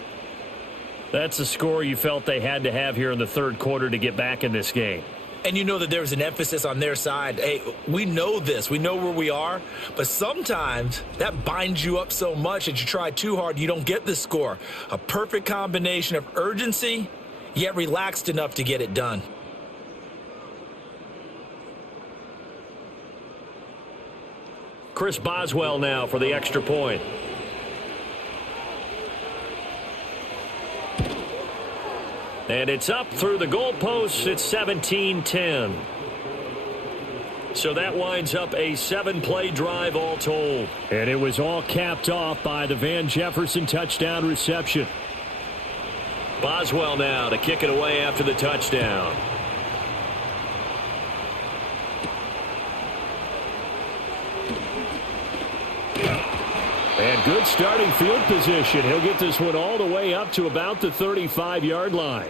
That's a score you felt they had to have here in the 3rd quarter to get back in this game. And you know that there's an emphasis on their side. Hey, we know this. We know where we are. But sometimes that binds you up so much that you try too hard, you don't get the score. A perfect combination of urgency, yet relaxed enough to get it done. Chris Boswell now for the extra point. And it's up through the goalposts. It's 17-10. So that winds up a 7-play drive all told. And it was all capped off by the Van Jefferson touchdown reception. Boswell now to kick it away after the touchdown. And good starting field position. He'll get this one all the way up to about the 35-yard line.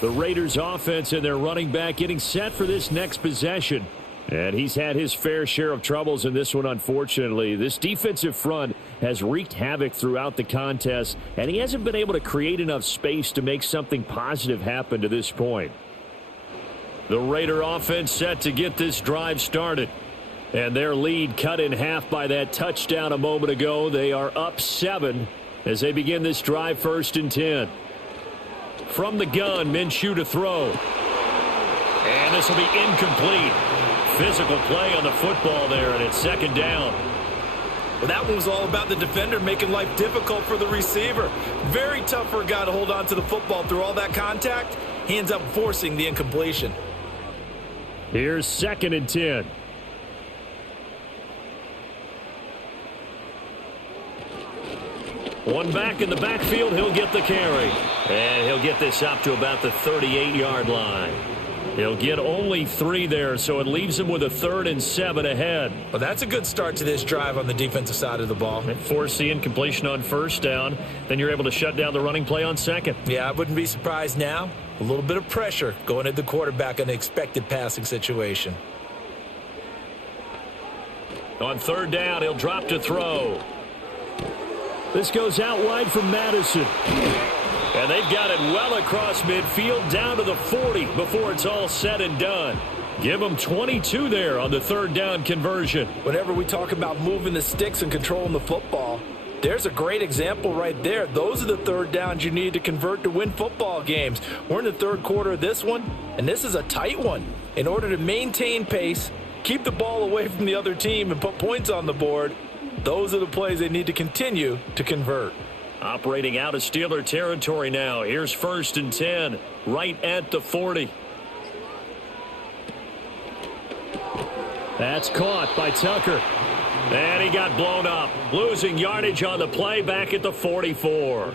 The Raiders offense and their running back getting set for this next possession. And he's had his fair share of troubles in this one, unfortunately. This defensive front has wreaked havoc throughout the contest, and he hasn't been able to create enough space to make something positive happen to this point. The Raider offense set to get this drive started. And their lead cut in half by that touchdown a moment ago. They are up 7 as they begin this drive 1st and 10. From the gun, Minshew to throw. And this will be incomplete. Physical play on the football there, and it's 2nd down. Well, that one was all about the defender making life difficult for the receiver. Very tough for a guy to hold on to the football through all that contact. He ends up forcing the incompletion. Here's 2nd and 10. One back in the backfield, he'll get the carry. And he'll get this up to about the 38-yard line. He'll get only 3 there, so it leaves him with a 3rd and 7 ahead. Well, that's a good start to this drive on the defensive side of the ball. And force the incompletion on 1st down. Then you're able to shut down the running play on 2nd. Yeah, I wouldn't be surprised now A little bit of pressure going at the quarterback in an expected passing situation. On third down, he'll drop to throw. This goes out wide from Madison. And they've got it well across midfield down to the 40 before it's all said and done. Give them 22 there on the third down conversion. Whenever we talk about moving the sticks and controlling the football, there's a great example right there. Those are the third downs you need to convert to win football games. We're in the third quarter of this one, and this is a tight one. In order to maintain pace, keep the ball away from the other team, and put points on the board, those are the plays they need to continue to convert. Operating out of Steeler territory now. Here's 1st and 10, right at the 40. That's caught by Tucker. And he got blown up. Losing yardage on the play back at the 44.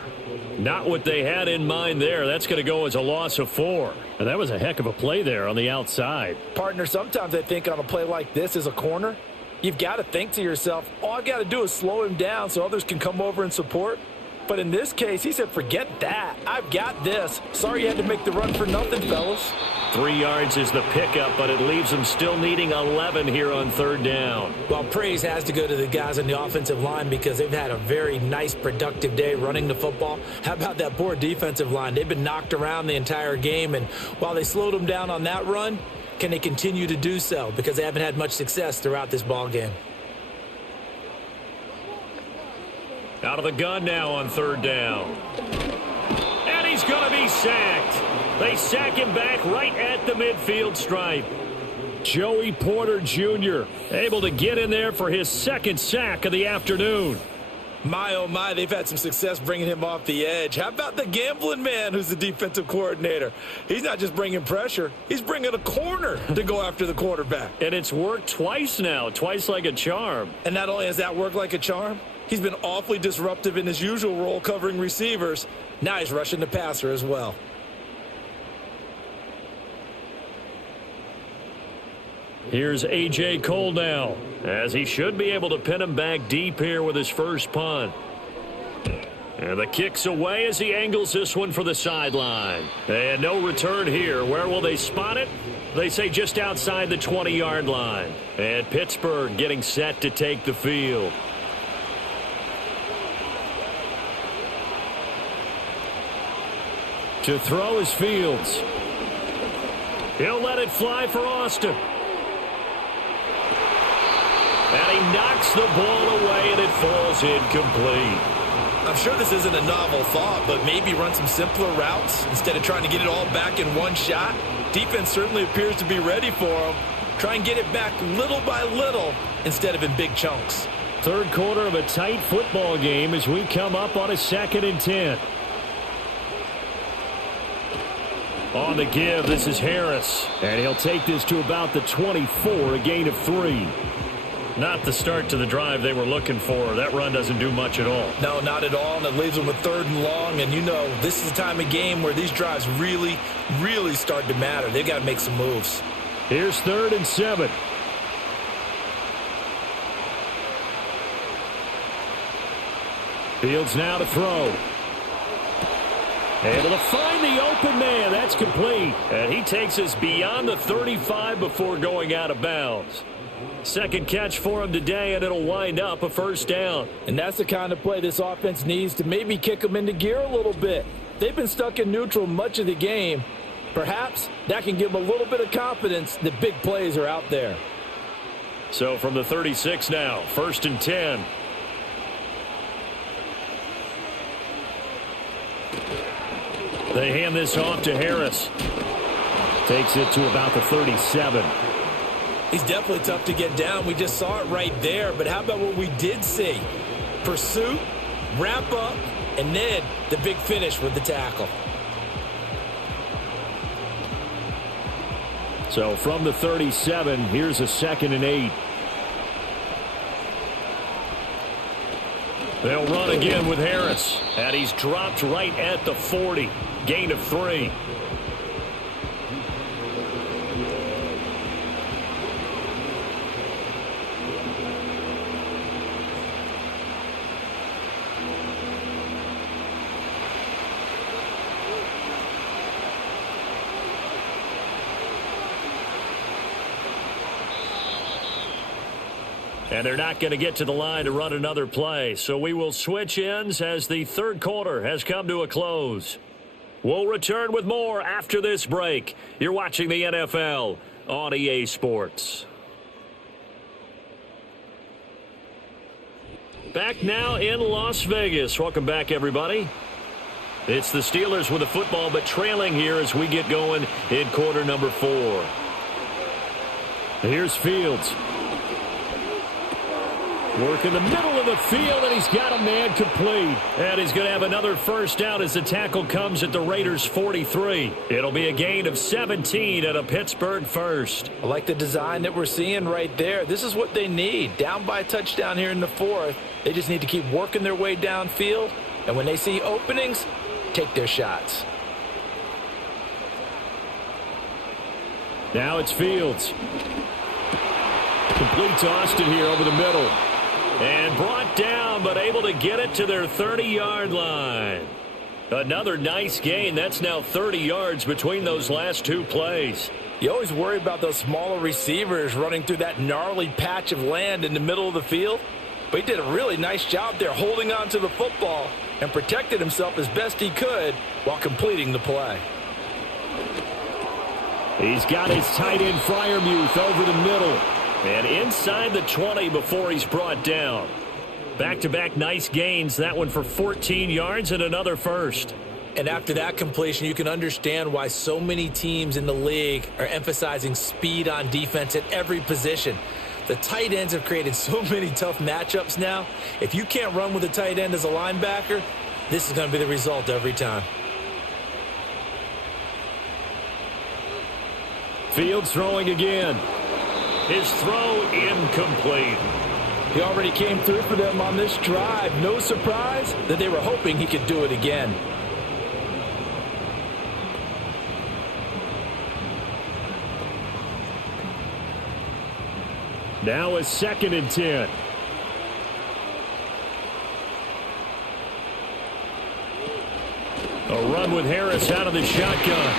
Not what they had in mind there. That's going to go as a loss of 4. And that was a heck of a play there on the outside. Partner, sometimes I think on a play like this as a corner, you've got to think to yourself, all I got to do is slow him down so others can come over and support. But in this case, he said, forget that. I've got this. Sorry you had to make the run for nothing, fellas. 3 yards is the pickup, but it leaves them still needing 11 here on third down. Well, praise has to go to the guys on the offensive line because they've had a very nice, productive day running the football. How about that poor defensive line? They've been knocked around the entire game, and while they slowed them down on that run, can they continue to do so? Because they haven't had much success throughout this ball game. Out of the gun now on third down. And he's going to be sacked. They sack him back right at the midfield stripe. Joey Porter Jr. able to get in there for his 2nd sack of the afternoon. My, oh my, they've had some success bringing him off the edge. How about the gambling man who's the defensive coordinator? He's not just bringing pressure. He's bringing a corner to go after the quarterback. And it's worked twice now, twice like a charm. And not only has that worked like a charm, he's been awfully disruptive in his usual role covering receivers. Now he's rushing the passer as well. Here's A.J. Cole now, as he should be able to pin him back deep here with his first punt. And the kick's away as he angles this one for the sideline. And no return here. Where will they spot it? They say just outside the 20-yard line. And Pittsburgh getting set to take the field. To throw is Fields. He'll let it fly for Austin. And he knocks the ball away, and it falls incomplete. I'm sure this isn't a novel thought, but maybe run some simpler routes instead of trying to get it all back in one shot. Defense certainly appears to be ready for him. Try and get it back little by little instead of in big chunks. Third quarter of a tight football game as we come up on a 2nd and 10. On the give, this is Harris. And he'll take this to about the 24, a gain of 3. Not the start to the drive they were looking for. That run doesn't do much at all. No, not at all, and it leaves them with 3rd and long. And you know, this is the time of game where these drives really, really start to matter. They've got to make some moves. Here's 3rd and 7. Fields now to throw. Able to find the open man. That's complete. And he takes us beyond the 35 before going out of bounds. 2nd catch for him today, and it'll wind up a 1st down. And that's the kind of play this offense needs to maybe kick them into gear a little bit. They've been stuck in neutral much of the game. Perhaps that can give them a little bit of confidence that big plays are out there. So from the 36 now, 1st and 10. They hand this off to Harris. Takes it to about the 37. He's definitely tough to get down. We just saw it right there. But how about what we did see? Pursuit, wrap up, and then the big finish with the tackle. So from the 37, here's a 2nd and 8. They'll run again with Harris. And he's dropped right at the 40. Gain of 3. And they're not going to get to the line to run another play. So we will switch ends as the third quarter has come to a close. We'll return with more after this break. You're watching the NFL on EA Sports. Back now in Las Vegas. Welcome back, everybody. It's the Steelers with the football, but trailing here as we get going in quarter number 4. Here's Fields. Work in the middle of the field, and he's got a man complete. And he's going to have another first down as the tackle comes at the Raiders' 43. It'll be a gain of 17 at a Pittsburgh first. I like the design that we're seeing right there. This is what they need. Down by a touchdown here in the 4th. They just need to keep working their way downfield. And when they see openings, take their shots. Now it's Fields. Complete to Austin here over the middle. And brought down, but able to get it to their 30-yard line. Another nice gain. That's now 30 yards between those last two plays. You always worry about those smaller receivers running through that gnarly patch of land in the middle of the field. But he did a really nice job there holding on to the football and protected himself as best he could while completing the play. He's got his tight end Freiermuth over the middle. And inside the 20 before he's brought down. Back-to-back nice gains. That one for 14 yards and another first. And after that completion, you can understand why so many teams in the league are emphasizing speed on defense at every position. The tight ends have created so many tough matchups now. If you can't run with a tight end as a linebacker, this is going to be the result every time. Fields throwing again. His throw incomplete. He already came through for them on this drive. No surprise that they were hoping he could do it again. Now a 2nd and 10. A run with Harris out of the shotgun.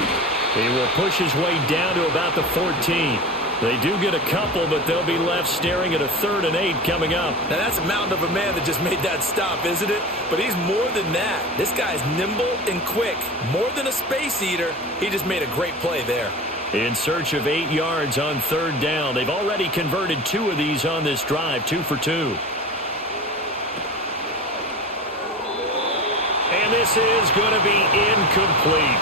He will push his way down to about the 14. They do get a couple, but they'll be left staring at a 3rd and 8 coming up. Now, that's a mountain of a man that just made that stop, isn't it? But he's more than that. This guy's nimble and quick. More than a space eater, he just made a great play there. In search of 8 yards on 3rd down. They've already converted 2 of these on this drive, 2 for 2. And this is going to be incomplete.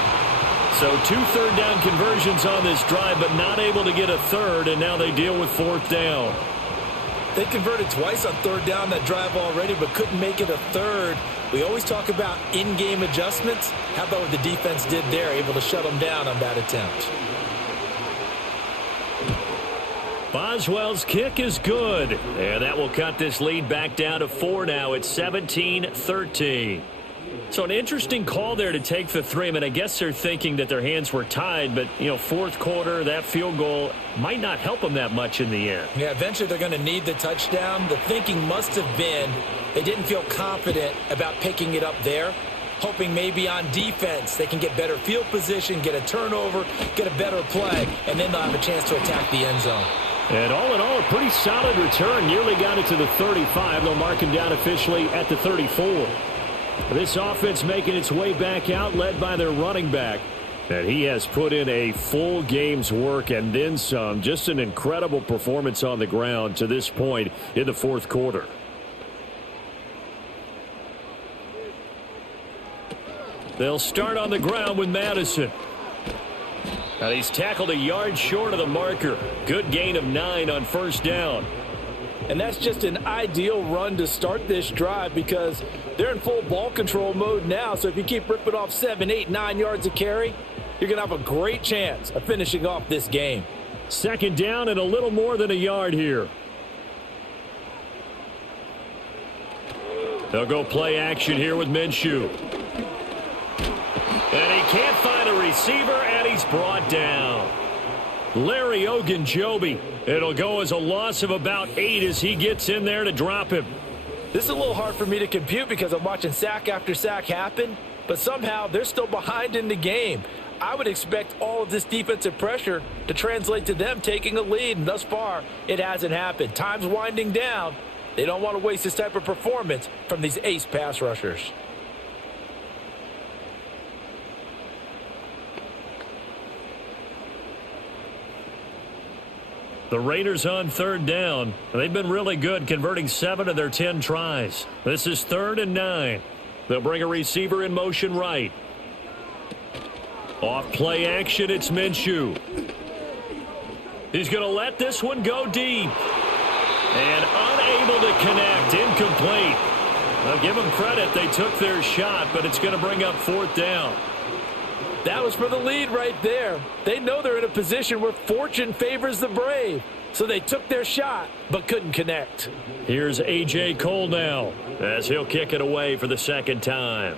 So 2 third down conversions on this drive, but not able to get a 3rd, and now they deal with 4th down. They converted twice on 3rd down that drive already, but couldn't make it a 3rd. We always talk about in-game adjustments. How about what the defense did there, able to shut them down on that attempt? Boswell's kick is good, and that will cut this lead back down to 4 now. It's 17-13. So an interesting call there to take the 3. I mean, I guess they're thinking that their hands were tied, but, you know, 4th quarter, that field goal might not help them that much in the end. Yeah, eventually they're going to need the touchdown. The thinking must have been they didn't feel confident about picking it up there, hoping maybe on defense they can get better field position, get a turnover, get a better play, and then they'll have a chance to attack the end zone. And all in all, a pretty solid return. Nearly got it to the 35. They'll mark him down officially at the 34. This offense making its way back out, led by their running back. And he has put in a full game's work and then some. Just an incredible performance on the ground to this point in the 4th quarter. They'll start on the ground with Madison. And he's tackled a yard short of the marker. Good gain of 9 on 1st down. And that's just an ideal run to start this drive because they're in full ball control mode now. So if you keep ripping off 7, 8, 9 yards of carry, you're going to have a great chance of finishing off this game. 2nd down and a little more than a yard here. They'll go play action here with Minshew. And he can't find a receiver, and he's brought down. Larry Ogunjobi. It'll go as a loss of about 8 as he gets in there to drop him. This is a little hard for me to compute because I'm watching sack after sack happen, but somehow they're still behind in the game. I would expect all of this defensive pressure to translate to them taking a lead, and thus far, it hasn't happened. Time's winding down. They don't want to waste this type of performance from these ace pass rushers. The Raiders on third down. They've been really good converting 7 of their 10 tries. This is 3rd and 9. They'll bring a receiver in motion right. Off play action, it's Minshew. He's going to let this one go deep. And unable to connect, incomplete. I'll give them credit, they took their shot, but it's going to bring up 4th down. That was for the lead right there. They know they're in a position where fortune favors the brave. So they took their shot, but couldn't connect. Here's A.J. Cole now, as he'll kick it away for the 2nd time.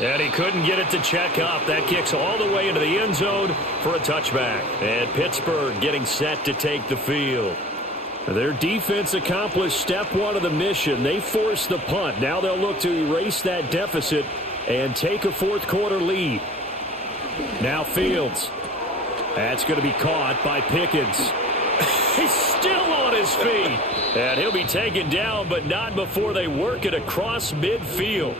And he couldn't get it to check up. That kicks all the way into the end zone for a touchback. And Pittsburgh getting set to take the field. Their defense accomplished step 1 of the mission. They forced the punt. Now they'll look to erase that deficit and take a 4th quarter lead. Now Fields. That's going to be caught by Pickens. He's still on his feet. And he'll be taken down, but not before they work it across midfield.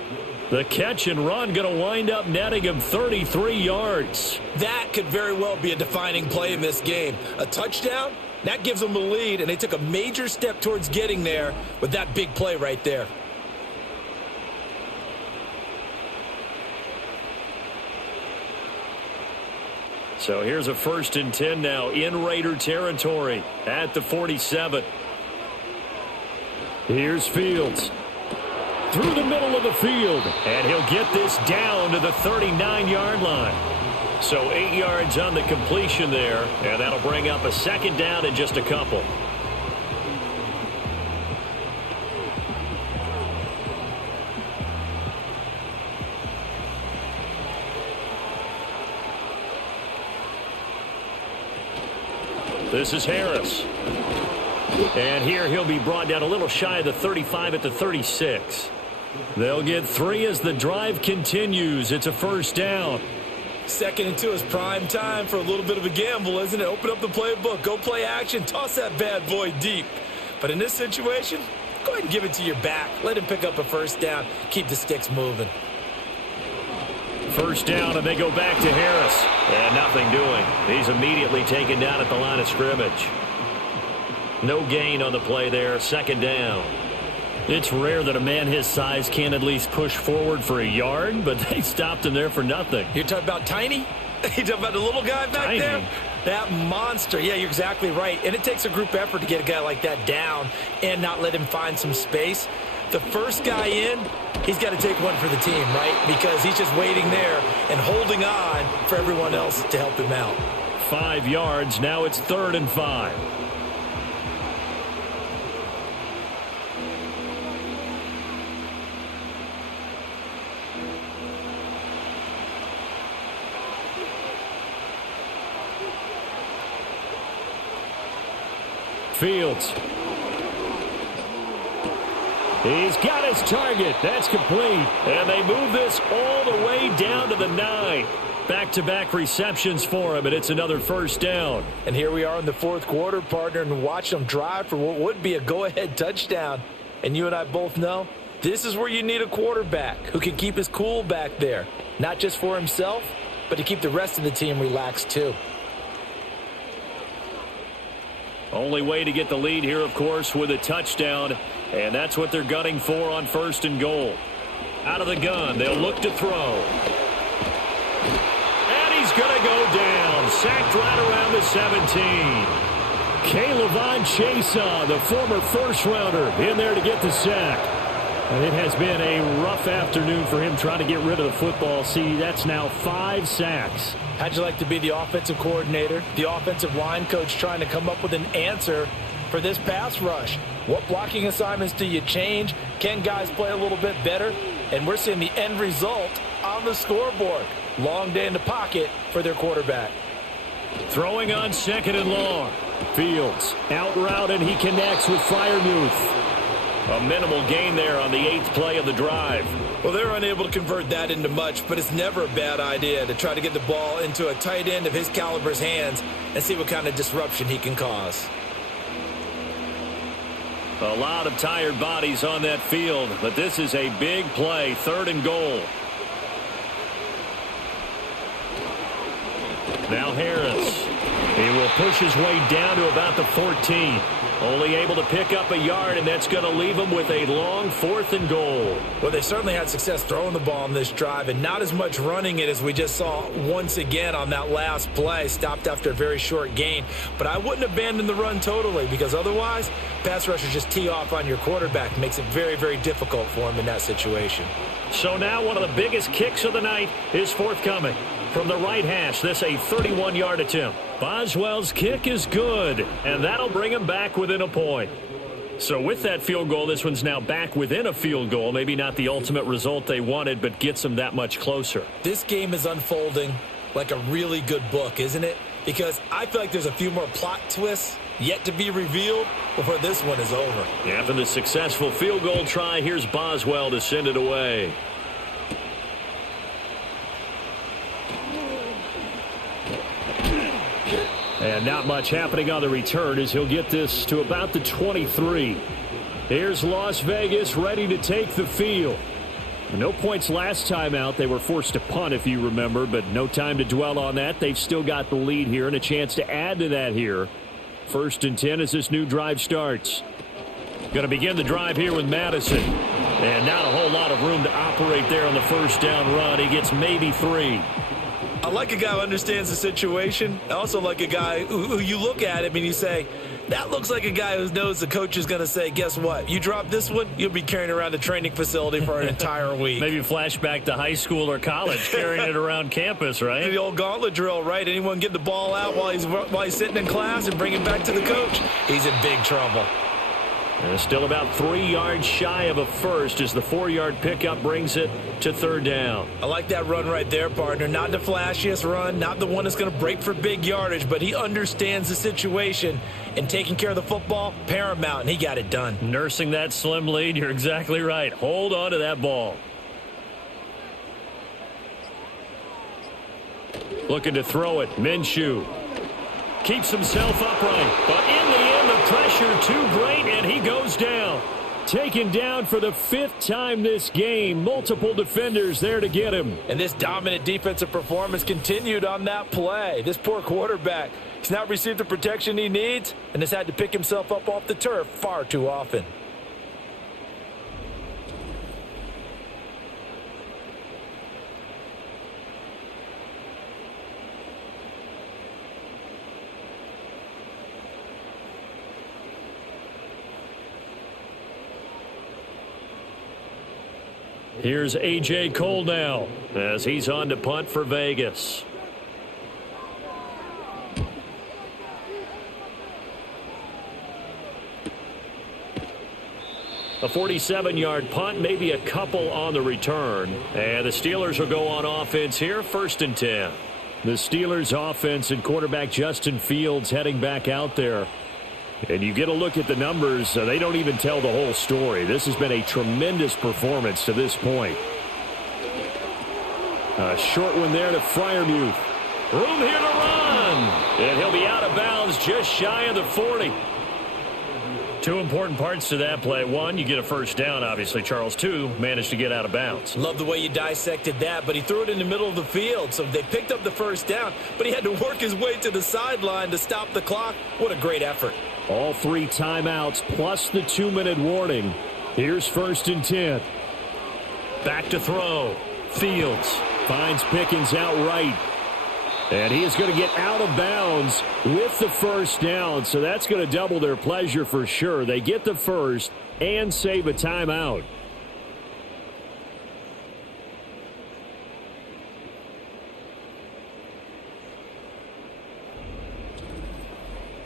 The catch and run going to wind up netting him 33 yards. That could very well be a defining play in this game. A touchdown? That gives them the lead, and they took a major step towards getting there with that big play right there. So here's a 1st and 10 now in Raider territory at the 47. Here's Fields. Through the middle of the field, and he'll get this down to the 39-yard line. So 8 yards on the completion there, and that'll bring up a 2nd down in just a couple. This is Harris. And here he'll be brought down a little shy of the 35 at the 36. They'll get 3 as the drive continues. It's a 1st down. 2nd and 2 is prime time for a little bit of a gamble, isn't it? Open up the playbook, go play action, toss that bad boy deep. But in this situation, go ahead and give it to your back. Let him pick up a 1st down. Keep the sticks moving. 1st down, and they go back to Harris. And nothing doing. He's immediately taken down at the line of scrimmage. No gain on the play there. 2nd down. It's rare that a man his size can at least push forward for a yard, but they stopped him there for nothing. You're talking about Tiny? You're talking about the little guy back there? That monster. Yeah, you're exactly right. And it takes a group effort to get a guy like that down and not let him find some space. The first guy in, he's got to take one for the team, right? Because he's just waiting there and holding on for everyone else to help him out. 5 yards. Now it's 3rd and 5. Fields. He's got his target. That's complete. And they move this all the way down to the 9. Back-to-back receptions for him, and it's another 1st down. And here we are in the 4th quarter, partner, and watch them drive for what would be a go-ahead touchdown. And you and I both know this is where you need a quarterback who can keep his cool back there. Not just for himself, but to keep the rest of the team relaxed too. Only way to get the lead here, of course, with a touchdown, and that's what they're gunning for on 1st and goal. Out of the gun, they'll look to throw. And he's going to go down, sacked right around the 17. K'Lavon Chaisson, the former 1st-rounder, in there to get the sack. And it has been a rough afternoon for him trying to get rid of the football. See, that's now 5 sacks. How'd you like to be the offensive coordinator, the offensive line coach trying to come up with an answer for this pass rush? What blocking assignments do you change? Can guys play a little bit better? And we're seeing the end result on the scoreboard. Long day in the pocket for their quarterback. Throwing on 2nd and long. Fields out route, and he connects with Freiermuth. A minimal gain there on the 8th play of the drive. Well, they're unable to convert that into much, but it's never a bad idea to try to get the ball into a tight end of his caliber's hands and see what kind of disruption he can cause. A lot of tired bodies on that field, but this is a big play, 3rd and goal. Now Harris. He will push his way down to about the 14. Only able to pick up a yard, and that's going to leave him with a long 4th and goal. Well, they certainly had success throwing the ball on this drive, and not as much running it as we just saw once again on that last play. Stopped after a very short gain. But I wouldn't abandon the run totally, because otherwise, pass rushers just tee off on your quarterback. Makes it very, very difficult for him in that situation. So now one of the biggest kicks of the night is forthcoming. From the right hash, this a 31-yard attempt. Boswell's kick is good, and that'll bring him back within a point. So with that field goal, this one's now back within a field goal. Maybe not the ultimate result they wanted, but gets them that much closer. This game is unfolding like a really good book, isn't it? Because I feel like there's a few more plot twists yet to be revealed before this one is over. After the successful field goal try, here's Boswell to send it away. And not much happening on the return as he'll get this to about the 23. Here's Las Vegas ready to take the field. No points last time out. They were forced to punt, if you remember, but no time to dwell on that. They've still got the lead here and a chance to add to that here. 1st and 10 as this new drive starts. Going to begin the drive here with Madison. And not a whole lot of room to operate there on the 1st down run. He gets maybe 3. I like a guy who understands the situation. I also like a guy who you look at him and you say, that looks like a guy who knows the coach is going to say, guess what? You drop this one, you'll be carrying around the training facility for an entire week. Maybe flashback to high school or college, carrying it around campus, right? The old gauntlet drill, right? Anyone get the ball out while he's sitting in class and bring it back to the coach, he's in big trouble. And still about 3 yards shy of a first as the 4-yard pickup brings it to 3rd down. I like that run right there, partner. Not the flashiest run, not the one that's going to break for big yardage, but he understands the situation, and taking care of the football, paramount, and he got it done. Nursing that slim lead, you're exactly right. Hold on to that ball. Looking to throw it, Minshew. Keeps himself upright, but in the end, the pressure too great, and he goes down. Taken down for the 5th time this game. Multiple defenders there to get him. And this dominant defensive performance continued on that play. This poor quarterback, he's not received the protection he needs and has had to pick himself up off the turf far too often. Here's A.J. Cole now as he's on to punt for Vegas. A 47-yard punt, maybe a couple on the return. And the Steelers will go on offense here, 1st and 10. The Steelers offense and quarterback Justin Fields heading back out there. And you get a look at the numbers, they don't even tell the whole story. This has been a tremendous performance to this point. A short one there to Freiermuth. Room here to run. And he'll be out of bounds just shy of the 40. 2 important parts to that play. 1, you get a 1st down, obviously. Charles, 2, managed to get out of bounds. Love the way you dissected that, but he threw it in the middle of the field. So they picked up the 1st down, but he had to work his way to the sideline to stop the clock. What a great effort. All 3 timeouts plus the 2-minute warning. Here's 1st and 10. Back to throw. Fields finds Pickens outright. And he is going to get out of bounds with the 1st down. So that's going to double their pleasure for sure. They get the 1st and save a timeout.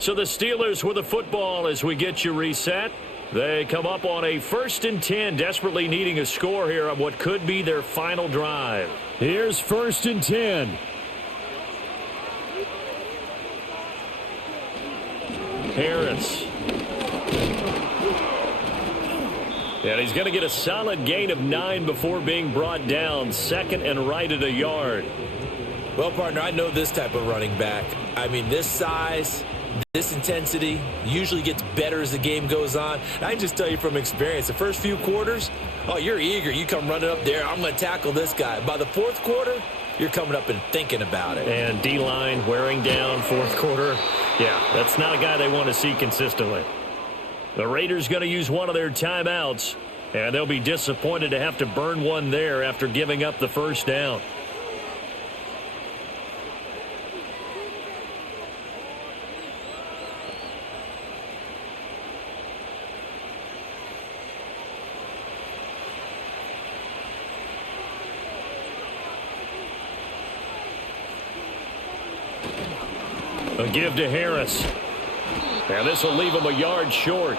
So the Steelers with the football as we get you reset. They come up on a 1st and 10, desperately needing a score here on what could be their final drive. Here's 1st and 10. Harris. And he's going to get a solid gain of 9 before being brought down. Second and right at a yard. Well, partner, I know this type of running back. I mean, this size, this intensity usually gets better as the game goes on. I can just tell you from experience, the first few quarters, oh, you're eager. You come running up there, I'm going to tackle this guy. By the fourth quarter, you're coming up and thinking about it. And D-line wearing down fourth quarter. Yeah, that's not a guy they want to see consistently. The Raiders going to use one of their timeouts, and they'll be disappointed to have to burn one there after giving up the first down. A give to Harris. And this will leave him a yard short.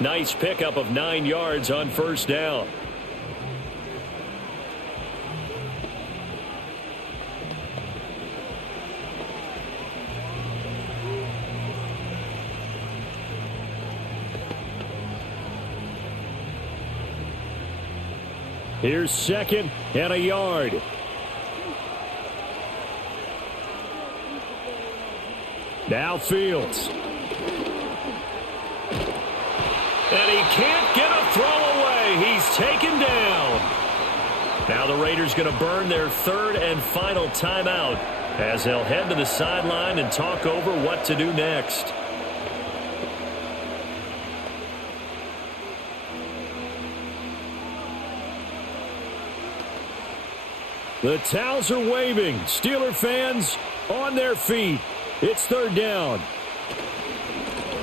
Nice pickup of 9 yards on first down. Here's second and a yard. Now Fields. And he can't get a throw away. He's taken down. Now the Raiders going to burn their third and final timeout as they'll head to the sideline and talk over what to do next. The towels are waving. Steeler fans on their feet. It's third down.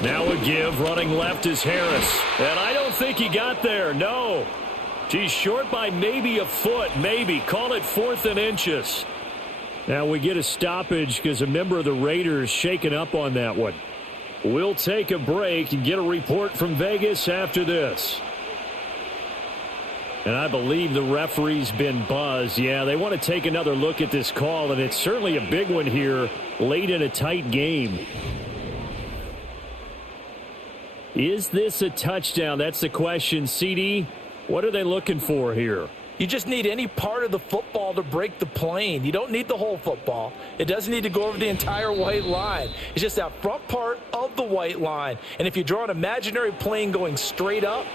Now a give, running left is Harris. And I don't think he got there, no. He's short by maybe a foot, maybe. Call it 4th and inches. Now we get a stoppage because a member of the Raiders shaken up on that one. We'll take a break and get a report from Vegas after this. And I believe the referee's been buzzed. Yeah, they want to take another look at this call, and it's certainly a big one here late in a tight game. Is this a touchdown? That's the question. CD, what are they looking for here? You just need any part of the football to break the plane. You don't need the whole football. It doesn't need to go over the entire white line. It's just that front part of the white line. And if you draw an imaginary plane going straight up,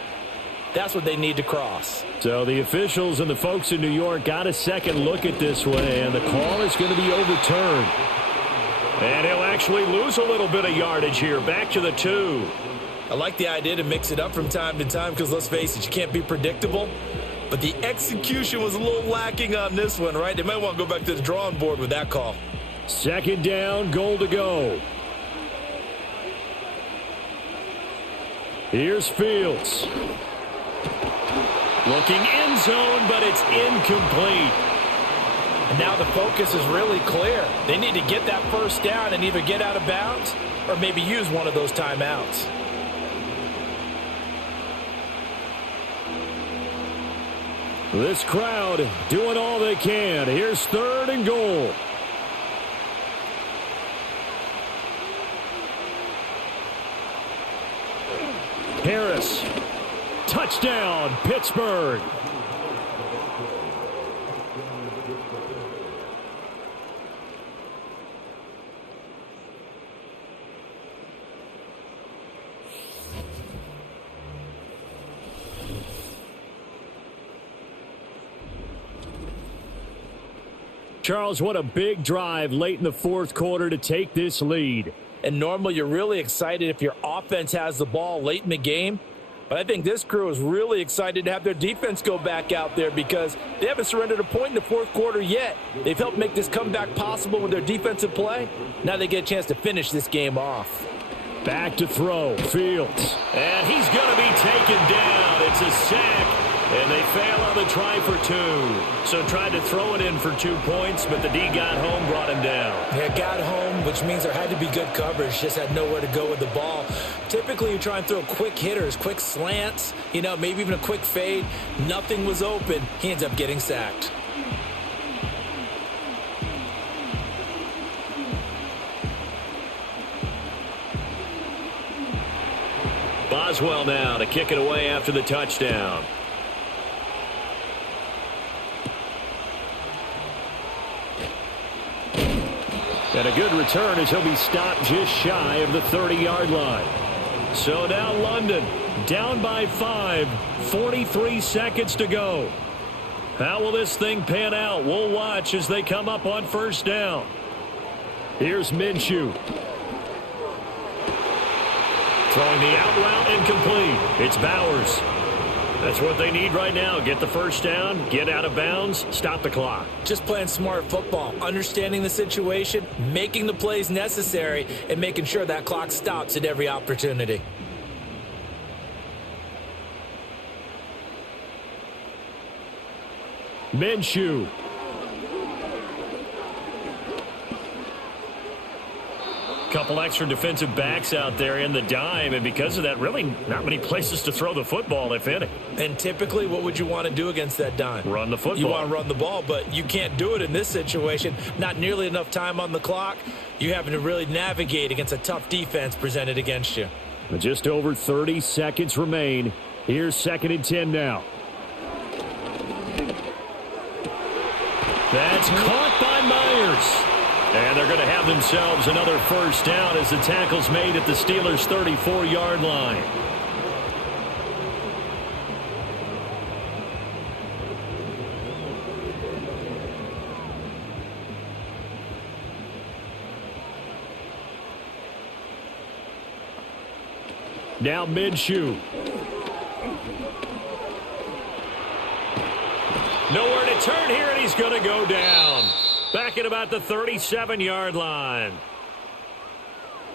that's what they need to cross. So the officials and the folks in New York got a second look at this one, and the call is going to be overturned. And he'll actually lose a little bit of yardage here. Back to the 2. I like the idea to mix it up from time to time because, let's face it, you can't be predictable. But the execution was a little lacking on this one, right? They might want to go back to the drawing board with that call. Second down, goal to go. Here's Fields. Looking end zone, but it's incomplete. And now the focus is really clear. They need to get that first down and either get out of bounds or maybe use one of those timeouts. This crowd doing all they can. Here's third and goal. Harris. Touchdown, Pittsburgh. Charles, what a big drive late in the fourth quarter to take this lead. And normally you're really excited if your offense has the ball late in the game. But I think this crew is really excited to have their defense go back out there because they haven't surrendered a point in the fourth quarter yet. They've helped make this comeback possible with their defensive play. Now they get a chance to finish this game off. Back to throw, Fields. And he's going to be taken down. It's a sack, and they fail on the try for 2. So tried to throw it in for 2 points, but the D got home, brought him down. Yeah, got home, which means there had to be good coverage. Just had nowhere to go with the ball. Typically, you try and throw quick hitters, quick slants, maybe even a quick fade. Nothing was open. He ends up getting sacked. Boswell now to kick it away after the touchdown. And a good return as he'll be stopped just shy of the 30-yard line. So now London down by 5, 43 seconds to go. How will this thing pan out? We'll watch as they come up on first down. Here's Minshew. Throwing the out route incomplete. It's Bowers. That's what they need right now. Get the first down, get out of bounds, stop the clock. Just playing smart football, understanding the situation, making the plays necessary, and making sure that clock stops at every opportunity. Minshew. Couple extra defensive backs out there in the dime, and because of that, really not many places to throw the football, if any. And typically, what would you want to do against that dime? Run the football. You want to run the ball, but you can't do it in this situation. Not nearly enough time on the clock. You're having to really navigate against a tough defense presented against you. Just over 30 seconds remain. Here's 2nd and 10 now. That's caught by Myers. And they're going to have themselves another first down as the tackle's made at the Steelers' 34-yard line. Now Minshew. Nowhere to turn here, and he's going to go down. Back at about the 37-yard line.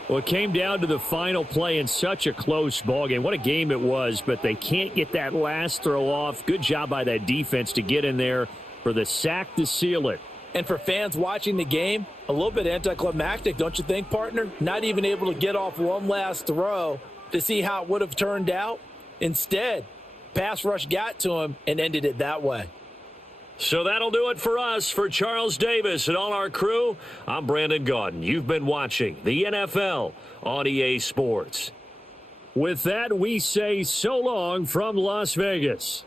Well, it came down to the final play in such a close ballgame. What a game it was, but they can't get that last throw off. Good job by that defense to get in there for the sack to seal it. And for fans watching the game, a little bit anticlimactic, don't you think, partner? Not even able to get off one last throw to see how it would have turned out. Instead, pass rush got to him and ended it that way. So that'll do it for us. For Charles Davis and all our crew, I'm Brandon Gaudin. You've been watching the NFL on EA Sports. With that, we say so long from Las Vegas.